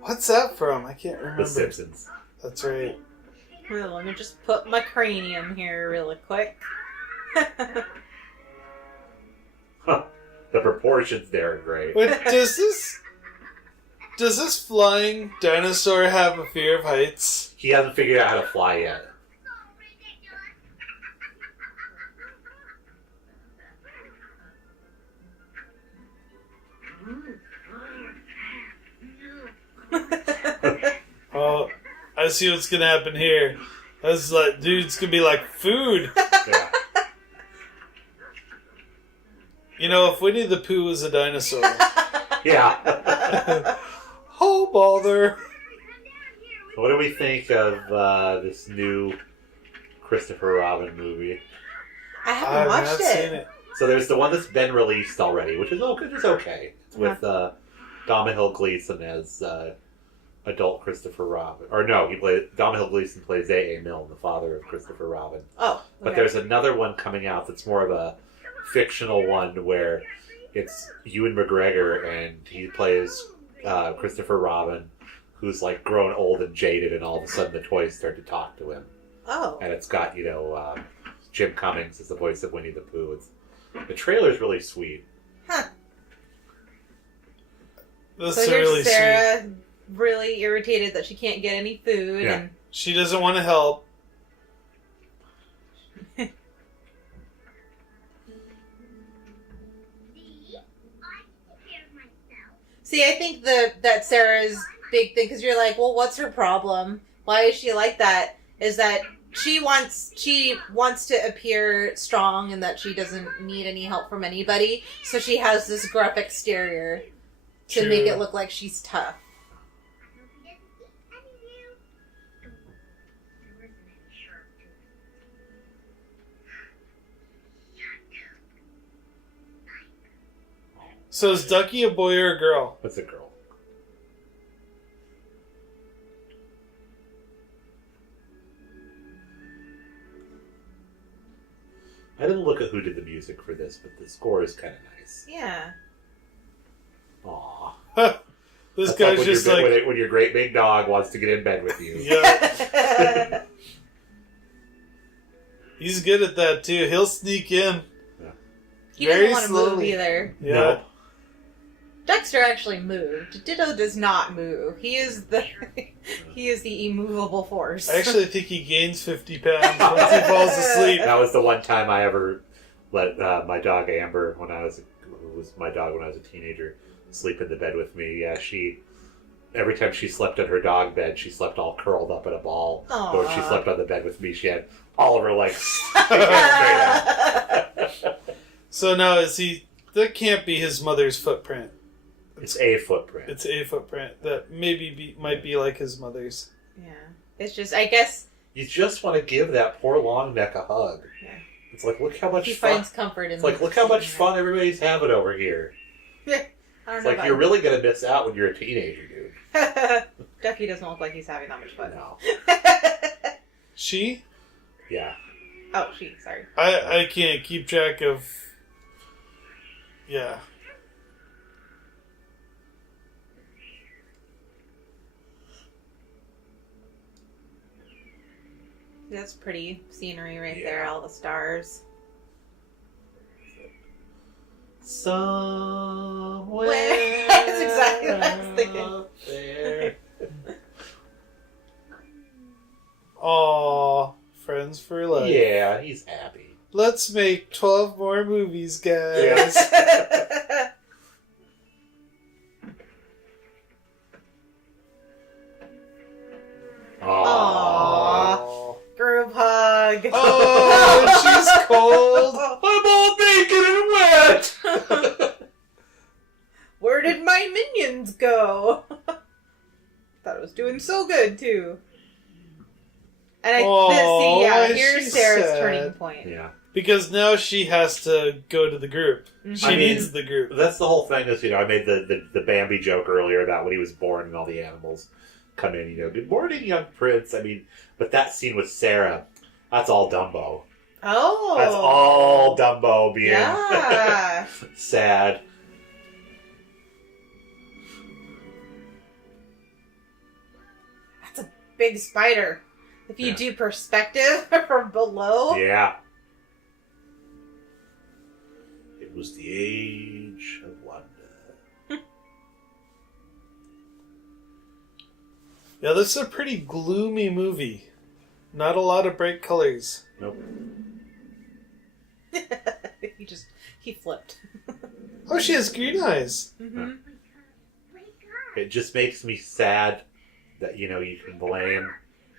What's that from? I can't remember. The Simpsons. That's right. Well, let me just put my cranium here really quick. The proportions there are great. Wait, does this flying dinosaur have a fear of heights? He hasn't figured out how to fly yet. Oh, I see what's gonna happen here. That's like, dude, it's gonna be like food. Yeah. You know, if Winnie the Pooh was a dinosaur. Yeah. Oh, bother. What do we think of this new Christopher Robin movie? I haven't watched not it. seen it. So there's the one that's been released already, which is okay. It's with Domhnall Gleeson as adult Christopher Robin. Or no, Domhnall Gleeson plays A.A. Milne, the father of Christopher Robin. Oh, okay. But there's another one coming out that's more of a fictional one where it's Ewan McGregor and he plays Christopher Robin, who's like grown old and jaded, and all of a sudden the toys start to talk to him. Oh. And it's got, Jim Cummings as the voice of Winnie the Pooh. The trailer's really sweet. Huh. That's So here's really Sarah, sweet. really irritated that she can't get any food. Yeah. And She doesn't want to help. see, I think that Sarah's big thing, because you're like, well, what's her problem? Why is she like that? Is that she wants to appear strong and that she doesn't need any help from anybody. So she has this gruff exterior to True. make it look like she's tough. So is Ducky a boy or a girl? That's a girl. I didn't look at who did the music for this, but the score is kind of nice. Yeah. Aww. This That's guy's when just your, like, when your great big dog wants to get in bed with you. yeah, he's good at that too. He'll sneak in. He Very doesn't want to move slowly. either. Yeah. Nope. Dexter actually moved. Ditto does not move. He is the immovable force. I actually think he gains 50 pounds once he falls asleep. That was the one time I ever let my dog Amber, who was my dog when I was a teenager, sleep in the bed with me. Yeah, every time she slept in her dog bed, she slept all curled up in a ball. But when she Aw. slept on the bed with me, she had all of her legs straight out. So now that can't be his mother's footprint. It's a footprint. It's a footprint that might be like his mother's. Yeah. It's just, I guess, You just want to give that poor long neck a hug. Yeah. It's like, look how much he fun. finds comfort in It's like, look how much fun everybody's having over here. I don't It's know like about you're really gonna miss out when you're a teenager, dude. Ducky doesn't look like he's having that much fun. No. She? Yeah. Oh, sorry. I can't keep track of. Yeah. That's pretty scenery right Yeah. there, all the stars. Somewhere. That's exactly what I was thinking. out there. Aw, friends for life. Yeah, he's happy. Let's make 12 more movies, guys. Yeah. Aww. Aw. Group hug. Oh, she's cold. I'm all naked and wet. Where did my minions go? Thought it was doing so good too. And Aw, why is here's she Sarah's sad? turning point. Yeah, Because now she has to go to the group. Mhm. She I mean- needs the group. that's the whole thing. Is I made the Bambi joke earlier about when he was born and all the animals come in. Good morning, young prince. I mean, but that scene with Sarah, that's all Dumbo. Oh. That's all Dumbo being Yeah. sad. That's a big spider. If you Yeah. do perspective from below. Yeah. It It was the age of wonder. Yeah, this is a pretty gloomy movie. Not a lot of bright colors. Nope. he flipped. Oh, she has green eyes. Mm-hmm. It just makes me sad that, you can blame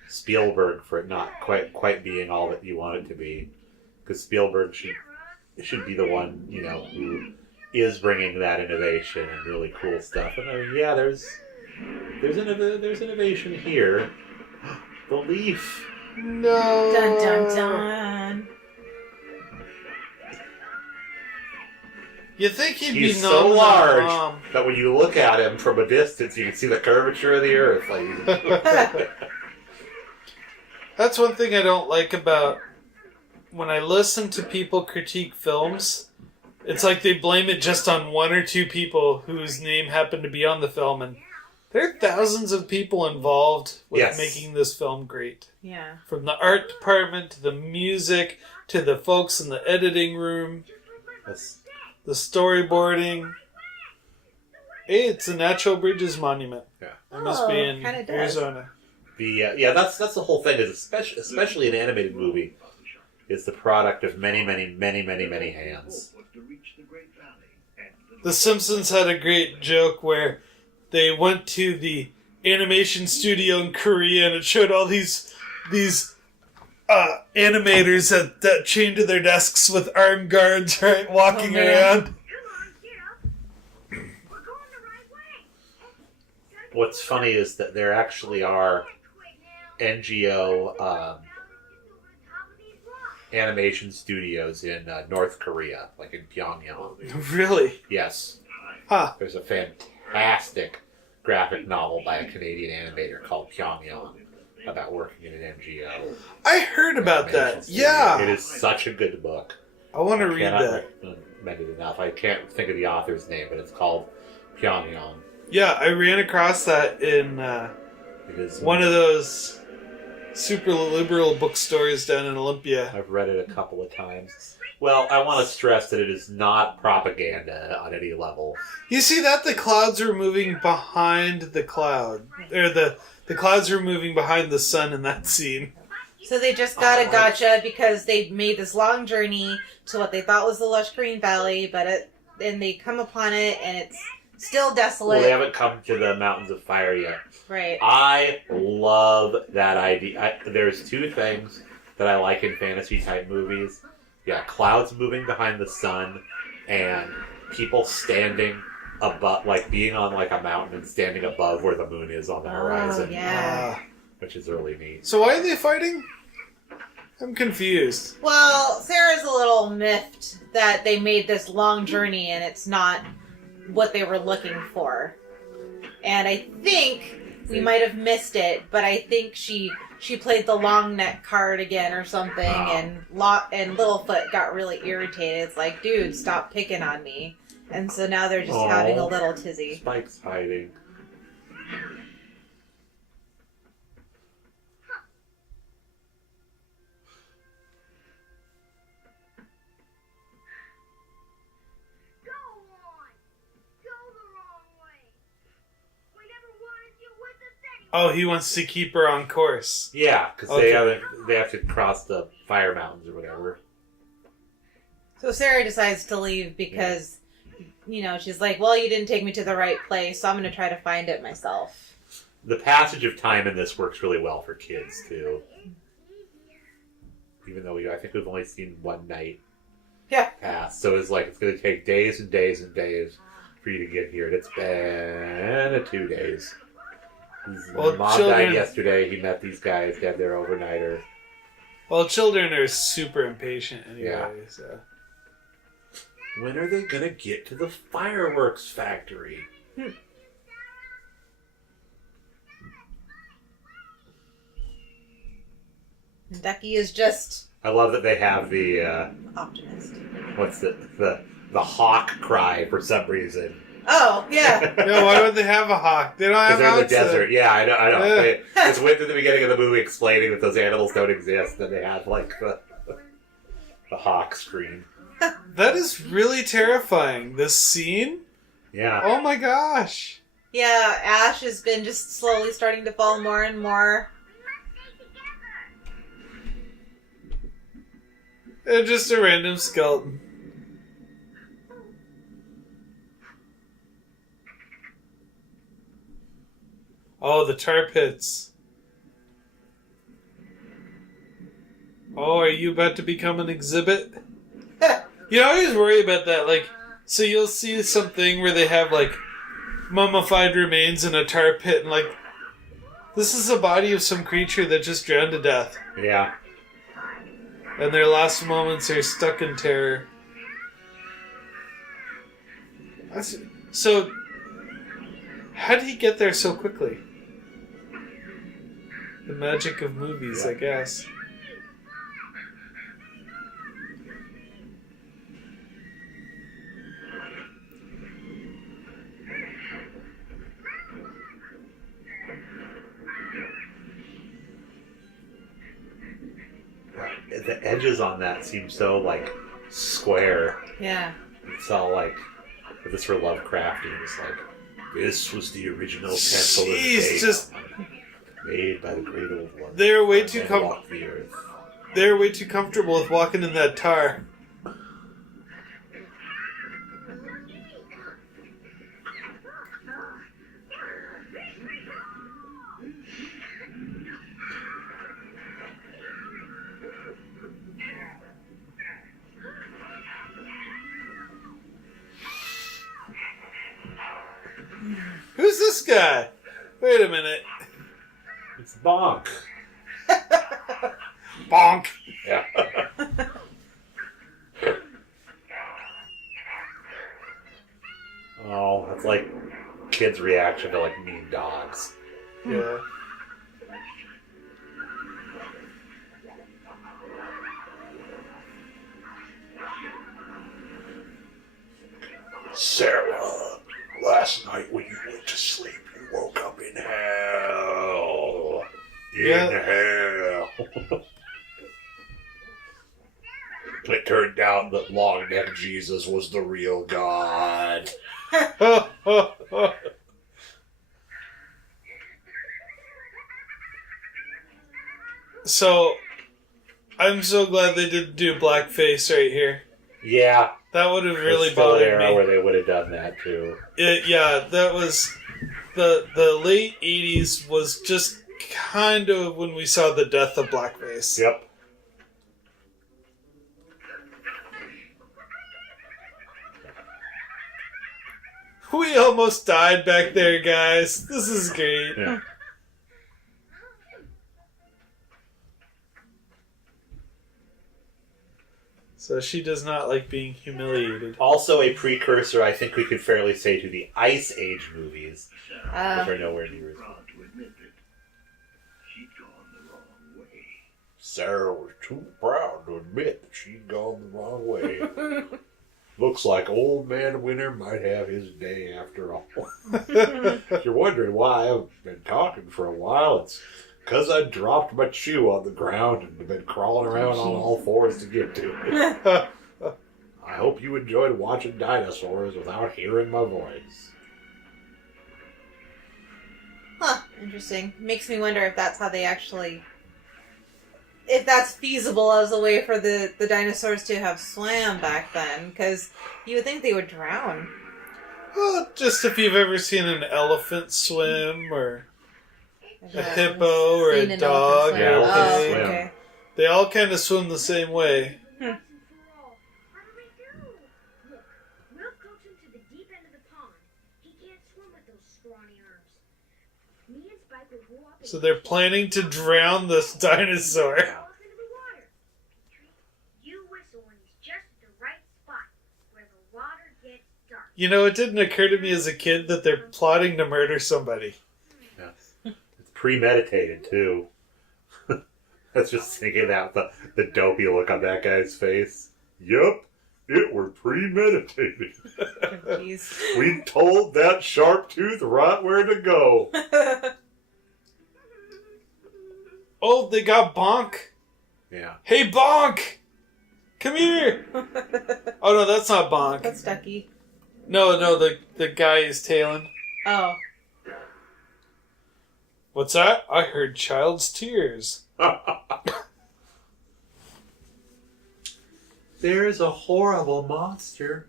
Spielberg for it not quite being all that you want it to be. Because Spielberg should be the one, who is bringing that innovation and really cool stuff. And yeah, there's innovation here. The leaf. No. Dun dun dun. You think he'd He's be so numb large that when you look at him from a distance, you can see the curvature of the earth. Like, That's one thing I don't like about when I listen to people critique films. It's like they blame it just on one or two people whose name happened to be on the film, and there are thousands of people involved with Yes. making this film great. Yeah. From the art department to the music to the folks in the editing room, that's- the storyboarding. Hey, it's a Natural Bridges Monument. Yeah. It must be in kinda does. Arizona. that's the whole thing. Is especially an animated movie, is the product of many, many, many, many, many hands. The Simpsons had a great joke where they went to the animation studio in Korea and it showed all these animators that chained to their desks with armed guards, right, walking around. What's funny is that there actually are NGO animation studios in North Korea, like in Pyongyang. Really? Yes. Huh. There's a fantastic graphic novel by a Canadian animator called Pyongyang about working in an NGO. I heard about animation that. studio. Yeah. It is such a good book. I want to read Cannot that. recommend it enough. I can't think of the author's name, but it's called Pyongyang. Yeah, I ran across that in It is one of those super liberal bookstores down in Olympia. I've read it a couple of times. Well, I want to stress that it is not propaganda on any level. You see that? The clouds are moving behind the cloud. Or the clouds are moving behind the sun in that scene. So they just got a gotcha because they made this long journey to what they thought was the lush green valley, and they come upon it and it's still desolate. Well, they haven't come to the Mountains of Fire yet. Right. I love that idea. There's two things that I like in fantasy-type movies. Yeah, clouds moving behind the sun, and people standing above, like being on like a mountain and standing above where the moon is on the horizon. Yeah. Which is really neat. So why are they fighting? I'm confused. Well, Sarah's a little miffed that they made this long journey and it's not what they were looking for. And I think we might have missed it, but I think she played the long neck card again or something, and Littlefoot got really irritated. It's like, dude, stop picking on me. And so now they're just having a little tizzy. Spike's hiding. Oh, he wants to keep her on course. Yeah, because Okay. they have to cross the fire mountains or whatever. So Sarah decides to leave because, she's like, well, you didn't take me to the right place, so I'm going to try to find it myself. The passage of time in this works really well for kids, too. Even though I think we've only seen one night pass. So it's like, it's going to take days and days and days for you to get here. And it's been 2 days. Well, Mom children- died yesterday. He met these guys, had their overnighter. Well, children are super impatient anyway, Yeah. so... When are they going to get to the fireworks factory? And Ducky is just I love that they have the, optimist. what's the hawk cry for some reason. Oh, yeah. Yeah, why would they have a hawk? They don't Because have they're in the outside. desert. Yeah, I know. Yeah. It's went to the beginning of the movie explaining that those animals don't exist, and they have like the hawk scream. That is really terrifying. This scene? Yeah. Oh my gosh. Yeah, Ash has been just slowly starting to fall more and more. And just a random skeleton. Oh, the tar pits. Oh, are you about to become an exhibit? You know, I always worry about that. Like, so you'll see something where they have, like, mummified remains in a tar pit, and, like, this is the body of some creature that just drowned to death. Yeah. And their last moments are stuck in terror. So, how did he get there so quickly? The magic of movies, I guess. The edges on that seem so, like, square. Yeah. It's all, like, if this were Lovecraftian, it's like, this was the original pencil and Jeez, tape just... made by the great old one. They're way too walk the earth. They're way too comfortable with walking in that tar. Who's this guy? Wait a minute. It's Bonk. Bonk. Yeah. Oh, that's like kids' reaction to, like, mean dogs. Yeah. Sarah, last night when you went to sleep, you woke up in hell. In hell. It turned out that long neck Jesus was the real God. So, I'm so glad they didn't do blackface right here. Yeah. That would have really There's still an bothered era me. where they would have done that too. Yeah, that was... The late 80s was just kind of when we saw the death of blackface. Yep. We almost died back there, guys. This is great. Yeah. So she does not like being humiliated. Also a precursor, I think we could fairly say, to the Ice Age movies, which are nowhere near as good. Sarah was too proud to admit that she'd gone the wrong way. Looks like Old Man Winter might have his day after all. If you're wondering why I've been talking for a while, it's because I dropped my shoe on the ground and have been crawling around on all fours to get to it. I hope you enjoyed watching dinosaurs without hearing my voice. Huh, interesting. Makes me wonder if that's how they actually... if that's feasible as a way for the dinosaurs to have swam back then, because you would think they would drown. Well, just if you've ever seen an elephant swim, or a hippo, or a dog, or Yeah, a elephants pig. swim. Okay. They all kind of swim the same way. What do we do? Look, we'll coach him to the deep end of the pond. He can't swim with those scrawny arms. Me and Spike will go up and So they're planning to drown this dinosaur. fall into the water. You whistle when he's just at the right spot, where the water gets dark. You know, it didn't occur to me as a kid that they're plotting to murder somebody. Yes. It's premeditated, too. I was just thinking that, the dopey look on that guy's face. Yup, it were premeditated. Jeez. We told that sharp tooth right where to go. Oh, they got Bonk. Yeah. Hey, Bonk! Come here. Oh, no, that's not Bonk. That's Ducky. No, the guy is tailing. Oh. What's that? I heard child's tears. There's a horrible monster.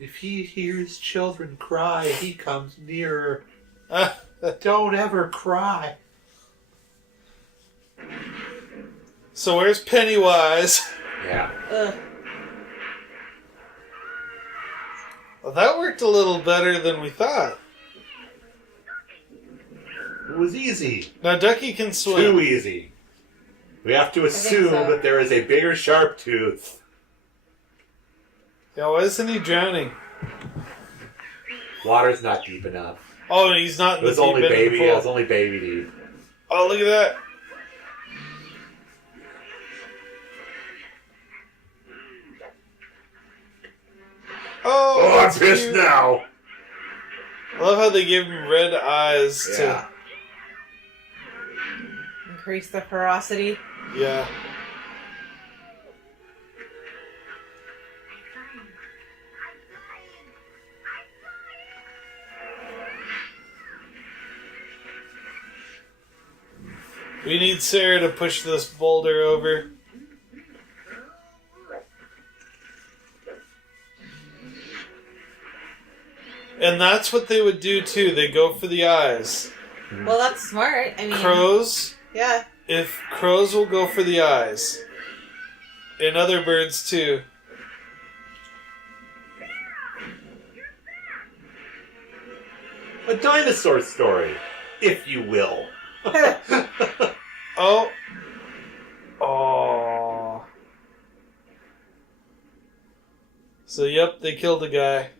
If he hears children cry, he comes nearer. Don't ever cry. So where's Pennywise? Yeah. Ugh. Well, that worked a little better than we thought. It was easy. Now Ducky can swim. Too easy. We have to assume so. that there is a bigger sharp tooth. Yeah, why isn't he drowning? Water's not deep enough. Oh, he's not in It the was deep only end of the baby. pool. It was only baby deep. Oh, look at that. Oh, Oh, I'm that's pissed cute. now. I love how they give him red eyes Yeah. Increase the ferocity. to... Yeah. We need Sarah to push this boulder over. And that's what they would do too. They go for the eyes. Well, that's smart. I mean, Crows, yeah. if crows will go for the eyes. And other birds too. A dinosaur story, if you will. Oh. Oh. So, yep, they killed a guy.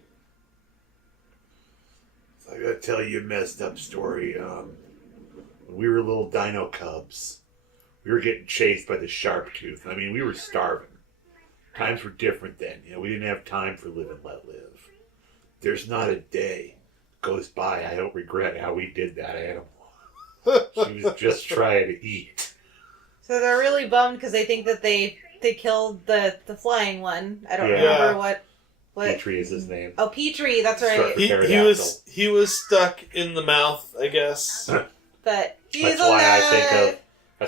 I gotta tell you a messed up story. When we were little dino cubs, we were getting chased by the sharp tooth. I mean, we were starving. Times were different then. You know, we didn't have time for live and let live. There's not a day goes by I don't regret how we did that animal. She was just trying to eat. So they're really bummed because they think that they killed the flying one. I don't Yeah. remember what. Petrie is his name. Oh, Petrie. That's Short right. for He pterodactyl. was stuck in the mouth, I guess. But he's That's alive.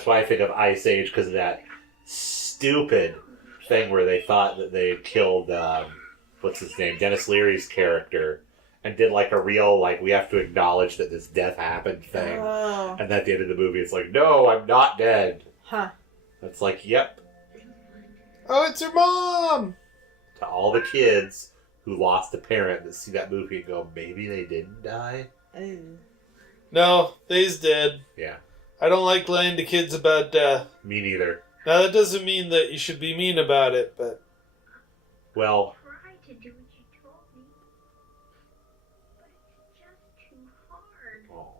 why I think of Ice Age, because of that stupid thing where they thought that they had killed what's his name, Dennis Leary's character, and did like a real we have to acknowledge that this death happened thing. Oh. And at the end of the movie, it's like, no, I'm not dead. Huh. It's like, yep. Oh, it's your mom! To all the kids who lost a parent that see that movie and go, maybe they didn't die. Ooh. No, they's dead. Yeah, I don't like lying to kids about death. me neither. Now, that doesn't mean that you should be mean about it, but... Well, Try to do what you told me, but it's just too hard. oh,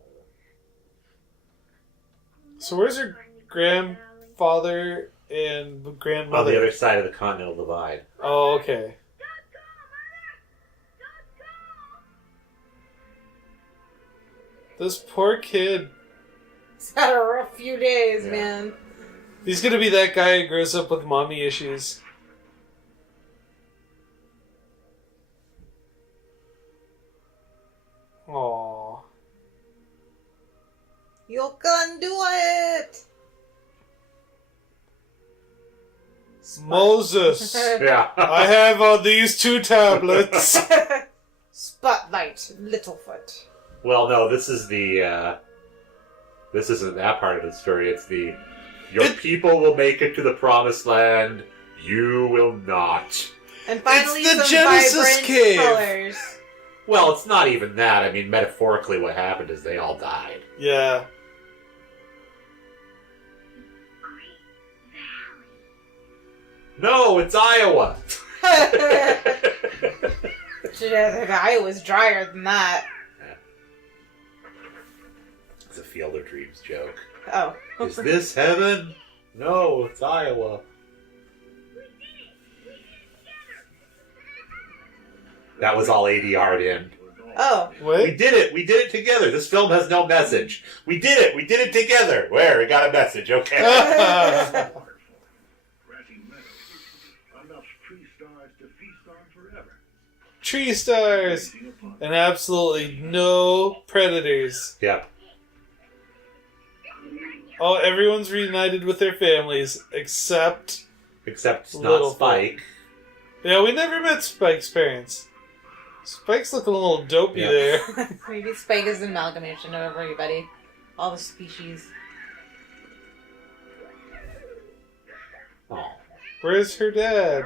So where's your grandfather and on grandmother? the other side of the Continental Divide. Oh, okay. This poor kid. It's had a rough few days, Yeah. man. He's gonna be that guy who grows up with mommy issues. Aww. You can do it. Moses, Yeah. I have these 2 tablets. Spotlight, Littlefoot. Well, no, this is the, this isn't that part of the story. It's the, your people will make it to the promised land. You will not. And finally, It's the some Genesis vibrant cave. colors. Well, it's not even that. I mean, metaphorically, what happened is they all died. Yeah. No, it's Iowa. The guy was drier than that. It's a Field of Dreams joke. Oh. Is this heaven? No, it's Iowa. That was all ADR'd in. Oh. We What? did it. We did it together. This film has no message. We did it. We did it together. Where? We got a message. Okay. tree stars, and absolutely no predators. Yep. Oh, everyone's reunited with their families, except Except Little not Spike. Yeah, we never met Spike's parents. Spike's looking a little dopey Yeah. there. Maybe Spike is an amalgamation of everybody. All the species. Oh. Where's her dad?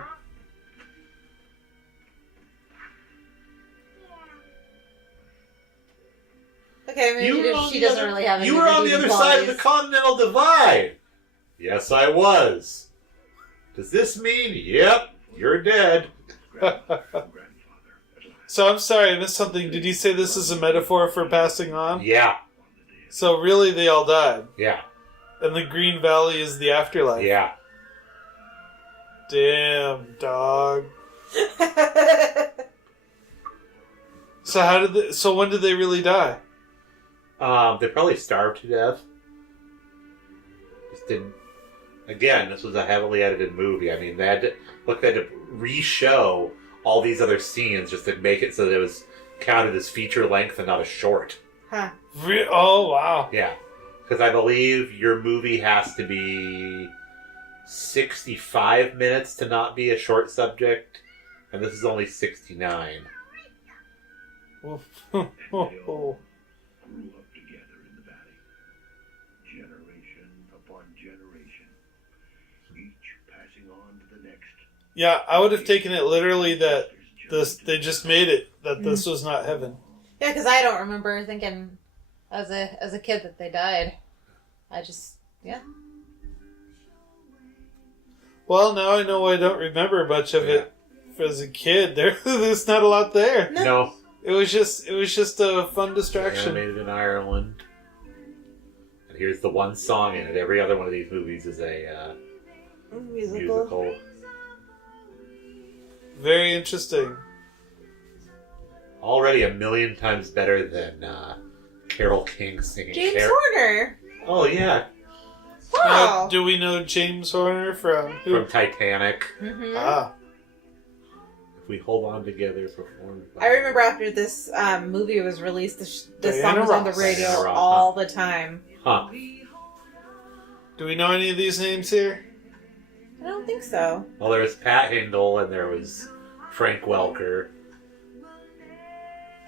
Okay, maybe she doesn't really have any. You were on the other side of the Continental Divide. Yes, I was. Does this mean, yep, you're dead? So I'm sorry, I missed something. Did you say this is a metaphor for passing on? Yeah, So really they all died. yeah, And the Green Valley is the afterlife. yeah. Damn, dog. So when did they really die? They probably starved to death. Just didn't. Again, this was a heavily edited movie. I mean, they had to re-show all these other scenes just to make it so that it was counted as feature length and not a short. Huh. Oh, wow. Yeah, because I believe your movie has to be 65 minutes to not be a short subject, and this is only 69. Oh. Grew up together in the valley, generation upon generation, each passing on to the next. Yeah, I would have taken it literally that they just made it, that this was not heaven. Yeah, because I don't remember thinking as a kid that they died. I just, yeah. Well, now I know I don't remember much of it as a kid. There's not a lot there. No. It was just a fun distraction. Animated in Ireland. And here's the one song in it. Every other one of these movies is a musical. Very interesting. Already a million times better than Carole King singing. James Horner. Oh, yeah. Wow. Do we know James Horner from who? From Titanic. Mm-hmm. Ah. If we hold on together, performed by... I remember after this movie was released, this Diana song was on the Ross. radio Diana Ross, all the time. Huh. Do we know any of these names here? I don't think so. Well, there was Pat Hindle and there was Frank Welker.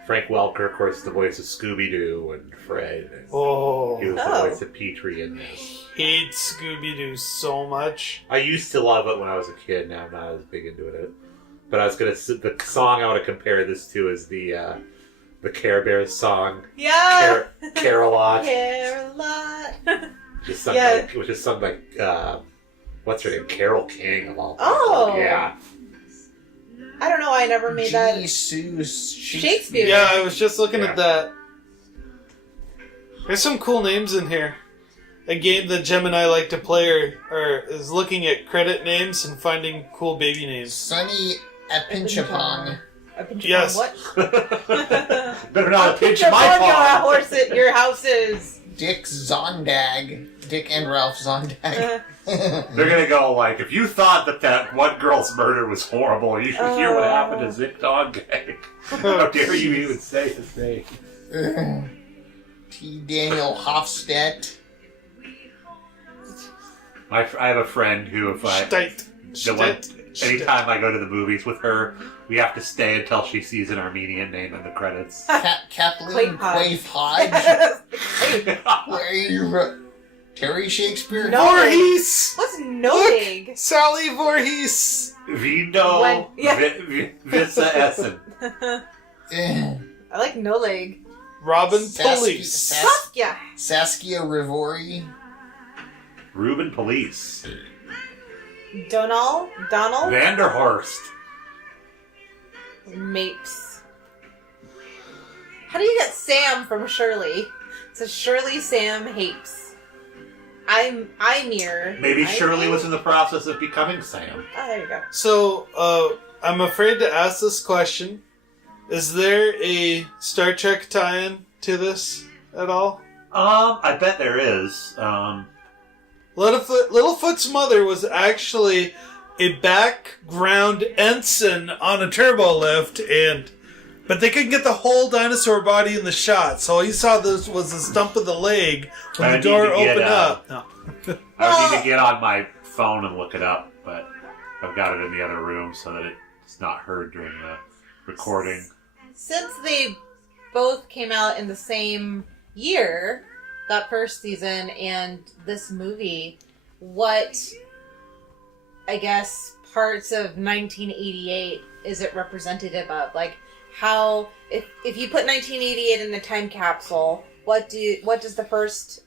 Frank Welker, of course, the voice of Scooby-Doo and Fred. And Oh. he was the Oh. voice of Petrie in this. Hate Scooby-Doo so much. I used to love it when I was a kid. Now I'm not as big into it. But I was gonna. The song I want to compare this to is the Care Bears song, Yeah. Care-a-Lot, Care-a-lot. which is sung by what's her name, Carole King of all people. Oh. Yeah. I don't know. I never made that. Shakespeare. Yeah, I was just looking Yeah. at that. There's some cool names in here. A game that Gem and I like to play is looking at credit names and finding cool baby names. Sonny Epinchapong. Yes. What? Better not pinch Your my formula paw. horse at your houses. Dick Zondag. Dick and Ralph Zondag. They're gonna go like, if you thought that one girl's murder was horrible, you should hear what happened to Zick Doggang. How dare you even say his name? T. Daniel Hofstedt. I have a friend who, if anytime I go to the movies with her, we have to stay until she sees an Armenian name in the credits. Kathleen Quaif Quaif Hodge. Hey, Where you Terry Shakespeare? No. Voorhees! what's Nodig? Sally Voorhees! Vino When- yeah. Vissa Essen. Eh. I like No Leg. Robin Police. Yeah. Saskia Rivori. Ruben Police. Donald. Vanderhorst. Mapes. How do you get Sam from Shirley? It says Shirley Sam Hapes. Imir. Maybe Shirley was in the process of becoming Sam. Oh, there you go. So, I'm afraid to ask this question. Is there a Star Trek tie-in to this at all? I bet there is. Littlefoot's mother was actually a background ensign on a turbo lift, but they couldn't get the whole dinosaur body in the shot, so all you saw was the stump of the leg when the door opened up. No. I would need to get on my phone and look it up, but I've got it in the other room so that it's not heard during the recording. Since they both came out in the same year, that first season and this movie, what, I guess, parts of 1988 is it representative of? Like, how, if you put 1988 in a time capsule, what does the first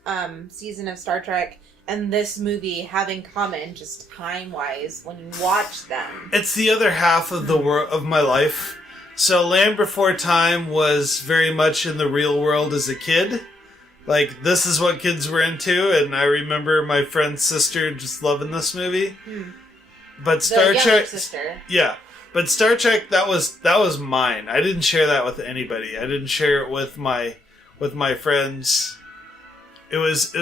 season of Star Trek and this movie have in common, just time-wise, when you watch them? It's the other half of of my life. So Land Before Time was very much in the real world as a kid. Like, this is what kids were into, and I remember my friend's sister just loving this movie. But Star Trek, sister. Yeah. But Star Trek, that was mine. I didn't share that with anybody. I didn't share it with my friends. It was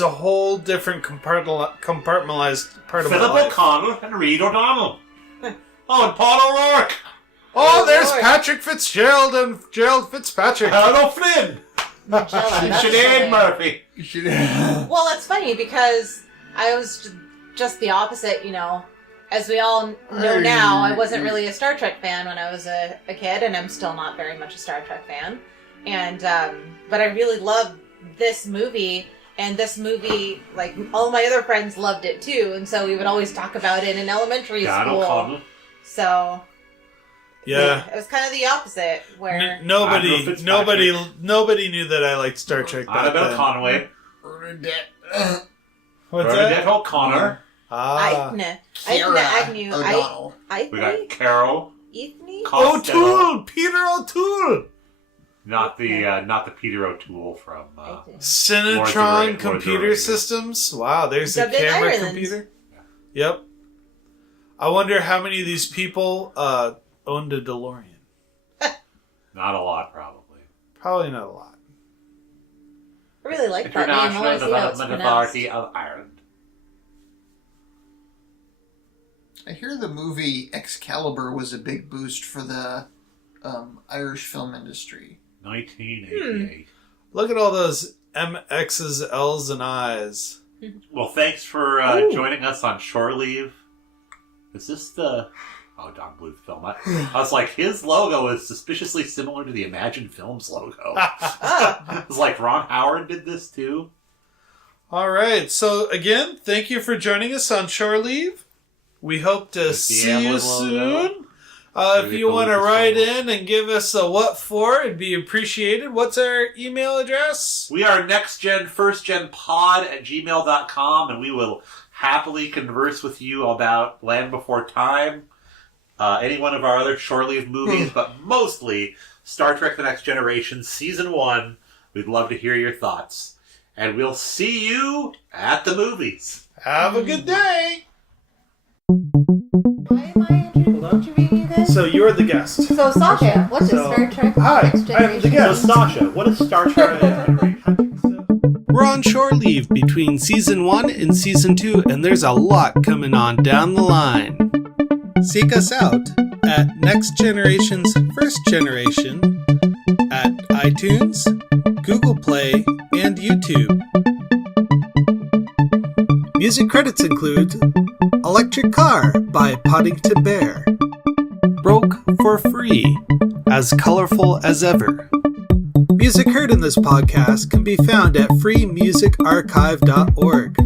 a whole different compartmentalized part of my life. Philip O'Connell and Reed O'Donnell. Oh, and Paul O'Rourke. Oh, there's Patrick Fitzgerald and Gerald Fitzpatrick. Hello, Flynn. Sinead Murphy. Well, it's funny because I was just the opposite, you know. As we all know now, I wasn't really a Star Trek fan when I was a kid, and I'm still not very much a Star Trek fan. And but I really love this movie, and this movie, like, all my other friends loved it too, and so we would always talk about it in elementary school. So yeah, it was kind of the opposite, where nobody knew that I liked Star Trek back Annabelle then. Conway. What's Bernadette that? O'Connor. Agnew. O'Donnell. We got Carol. Ethne? O'Toole! Peter O'Toole! Not the Peter O'Toole from Cinetron Computer Systems. Wow, there's a Dubbed in camera Ireland. computer. Yep. I wonder how many of these people owned a DeLorean. Not a lot, probably. Probably not a lot. I really like that name. I International want to see how it's Development pronounced. Authority of Ireland. I hear the movie Excalibur was a big boost for the Irish film industry. 1988. Look at all those MX's, L's, and I's. Well, thanks for joining us on Shore Leave. Is this the... Oh, Don Bluth film. I was like, his logo is suspiciously similar to the Imagine Films logo. It was like Ron Howard did this too. All right. So, again, thank you for joining us on Shore Leave. We hope to see you soon. If you want to write in and give us a what for, it'd be appreciated. What's our email address? We are nextgenfirstgenpod@gmail.com, and we will happily converse with you about Land Before Time, any one of our other Shore Leave movies, but mostly Star Trek The Next Generation Season 1. We'd love to hear your thoughts. And we'll see you at the movies. Have a good day. Why am I interviewing you guys? So you're the guest. So, Sasha, what is Star Trek Hi, Next I'm the Generation? guest. Sasha, what is Star Trek Next Generation? We're on shore leave between Season 1 and Season 2, and there's a lot coming on down the line. Seek us out at Next Generation's First Generation at iTunes, Google Play, and YouTube. Music credits include Electric Car by Poddington Bear, Broke for Free, As Colorful as Ever. Music heard in this podcast can be found at freemusicarchive.org.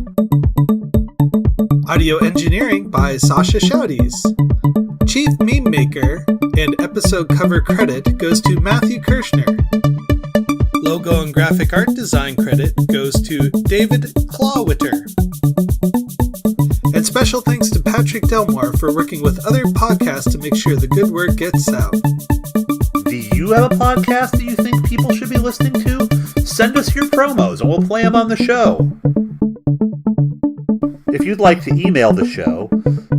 Audio engineering by Sascha Shouties. Chief meme maker and episode cover credit goes to Matthew Kirshner. Logo and graphic art design credit goes to David Clawwitter. And special thanks to Patrick Delmore for working with other podcasts to make sure the good word gets out. Do you have a podcast that you think people should be listening to? Send us your promos and we'll play them on the show. If you'd like to email the show,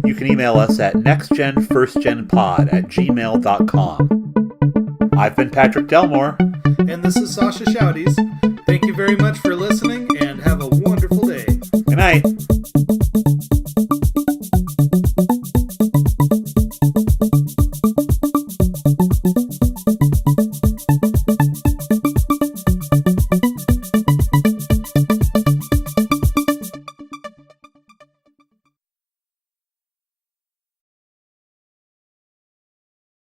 you can email us at nextgenfirstgenpod@gmail.com. I've been Patrick Delmore. And this is Sascha Shouties. Thank you very much for listening.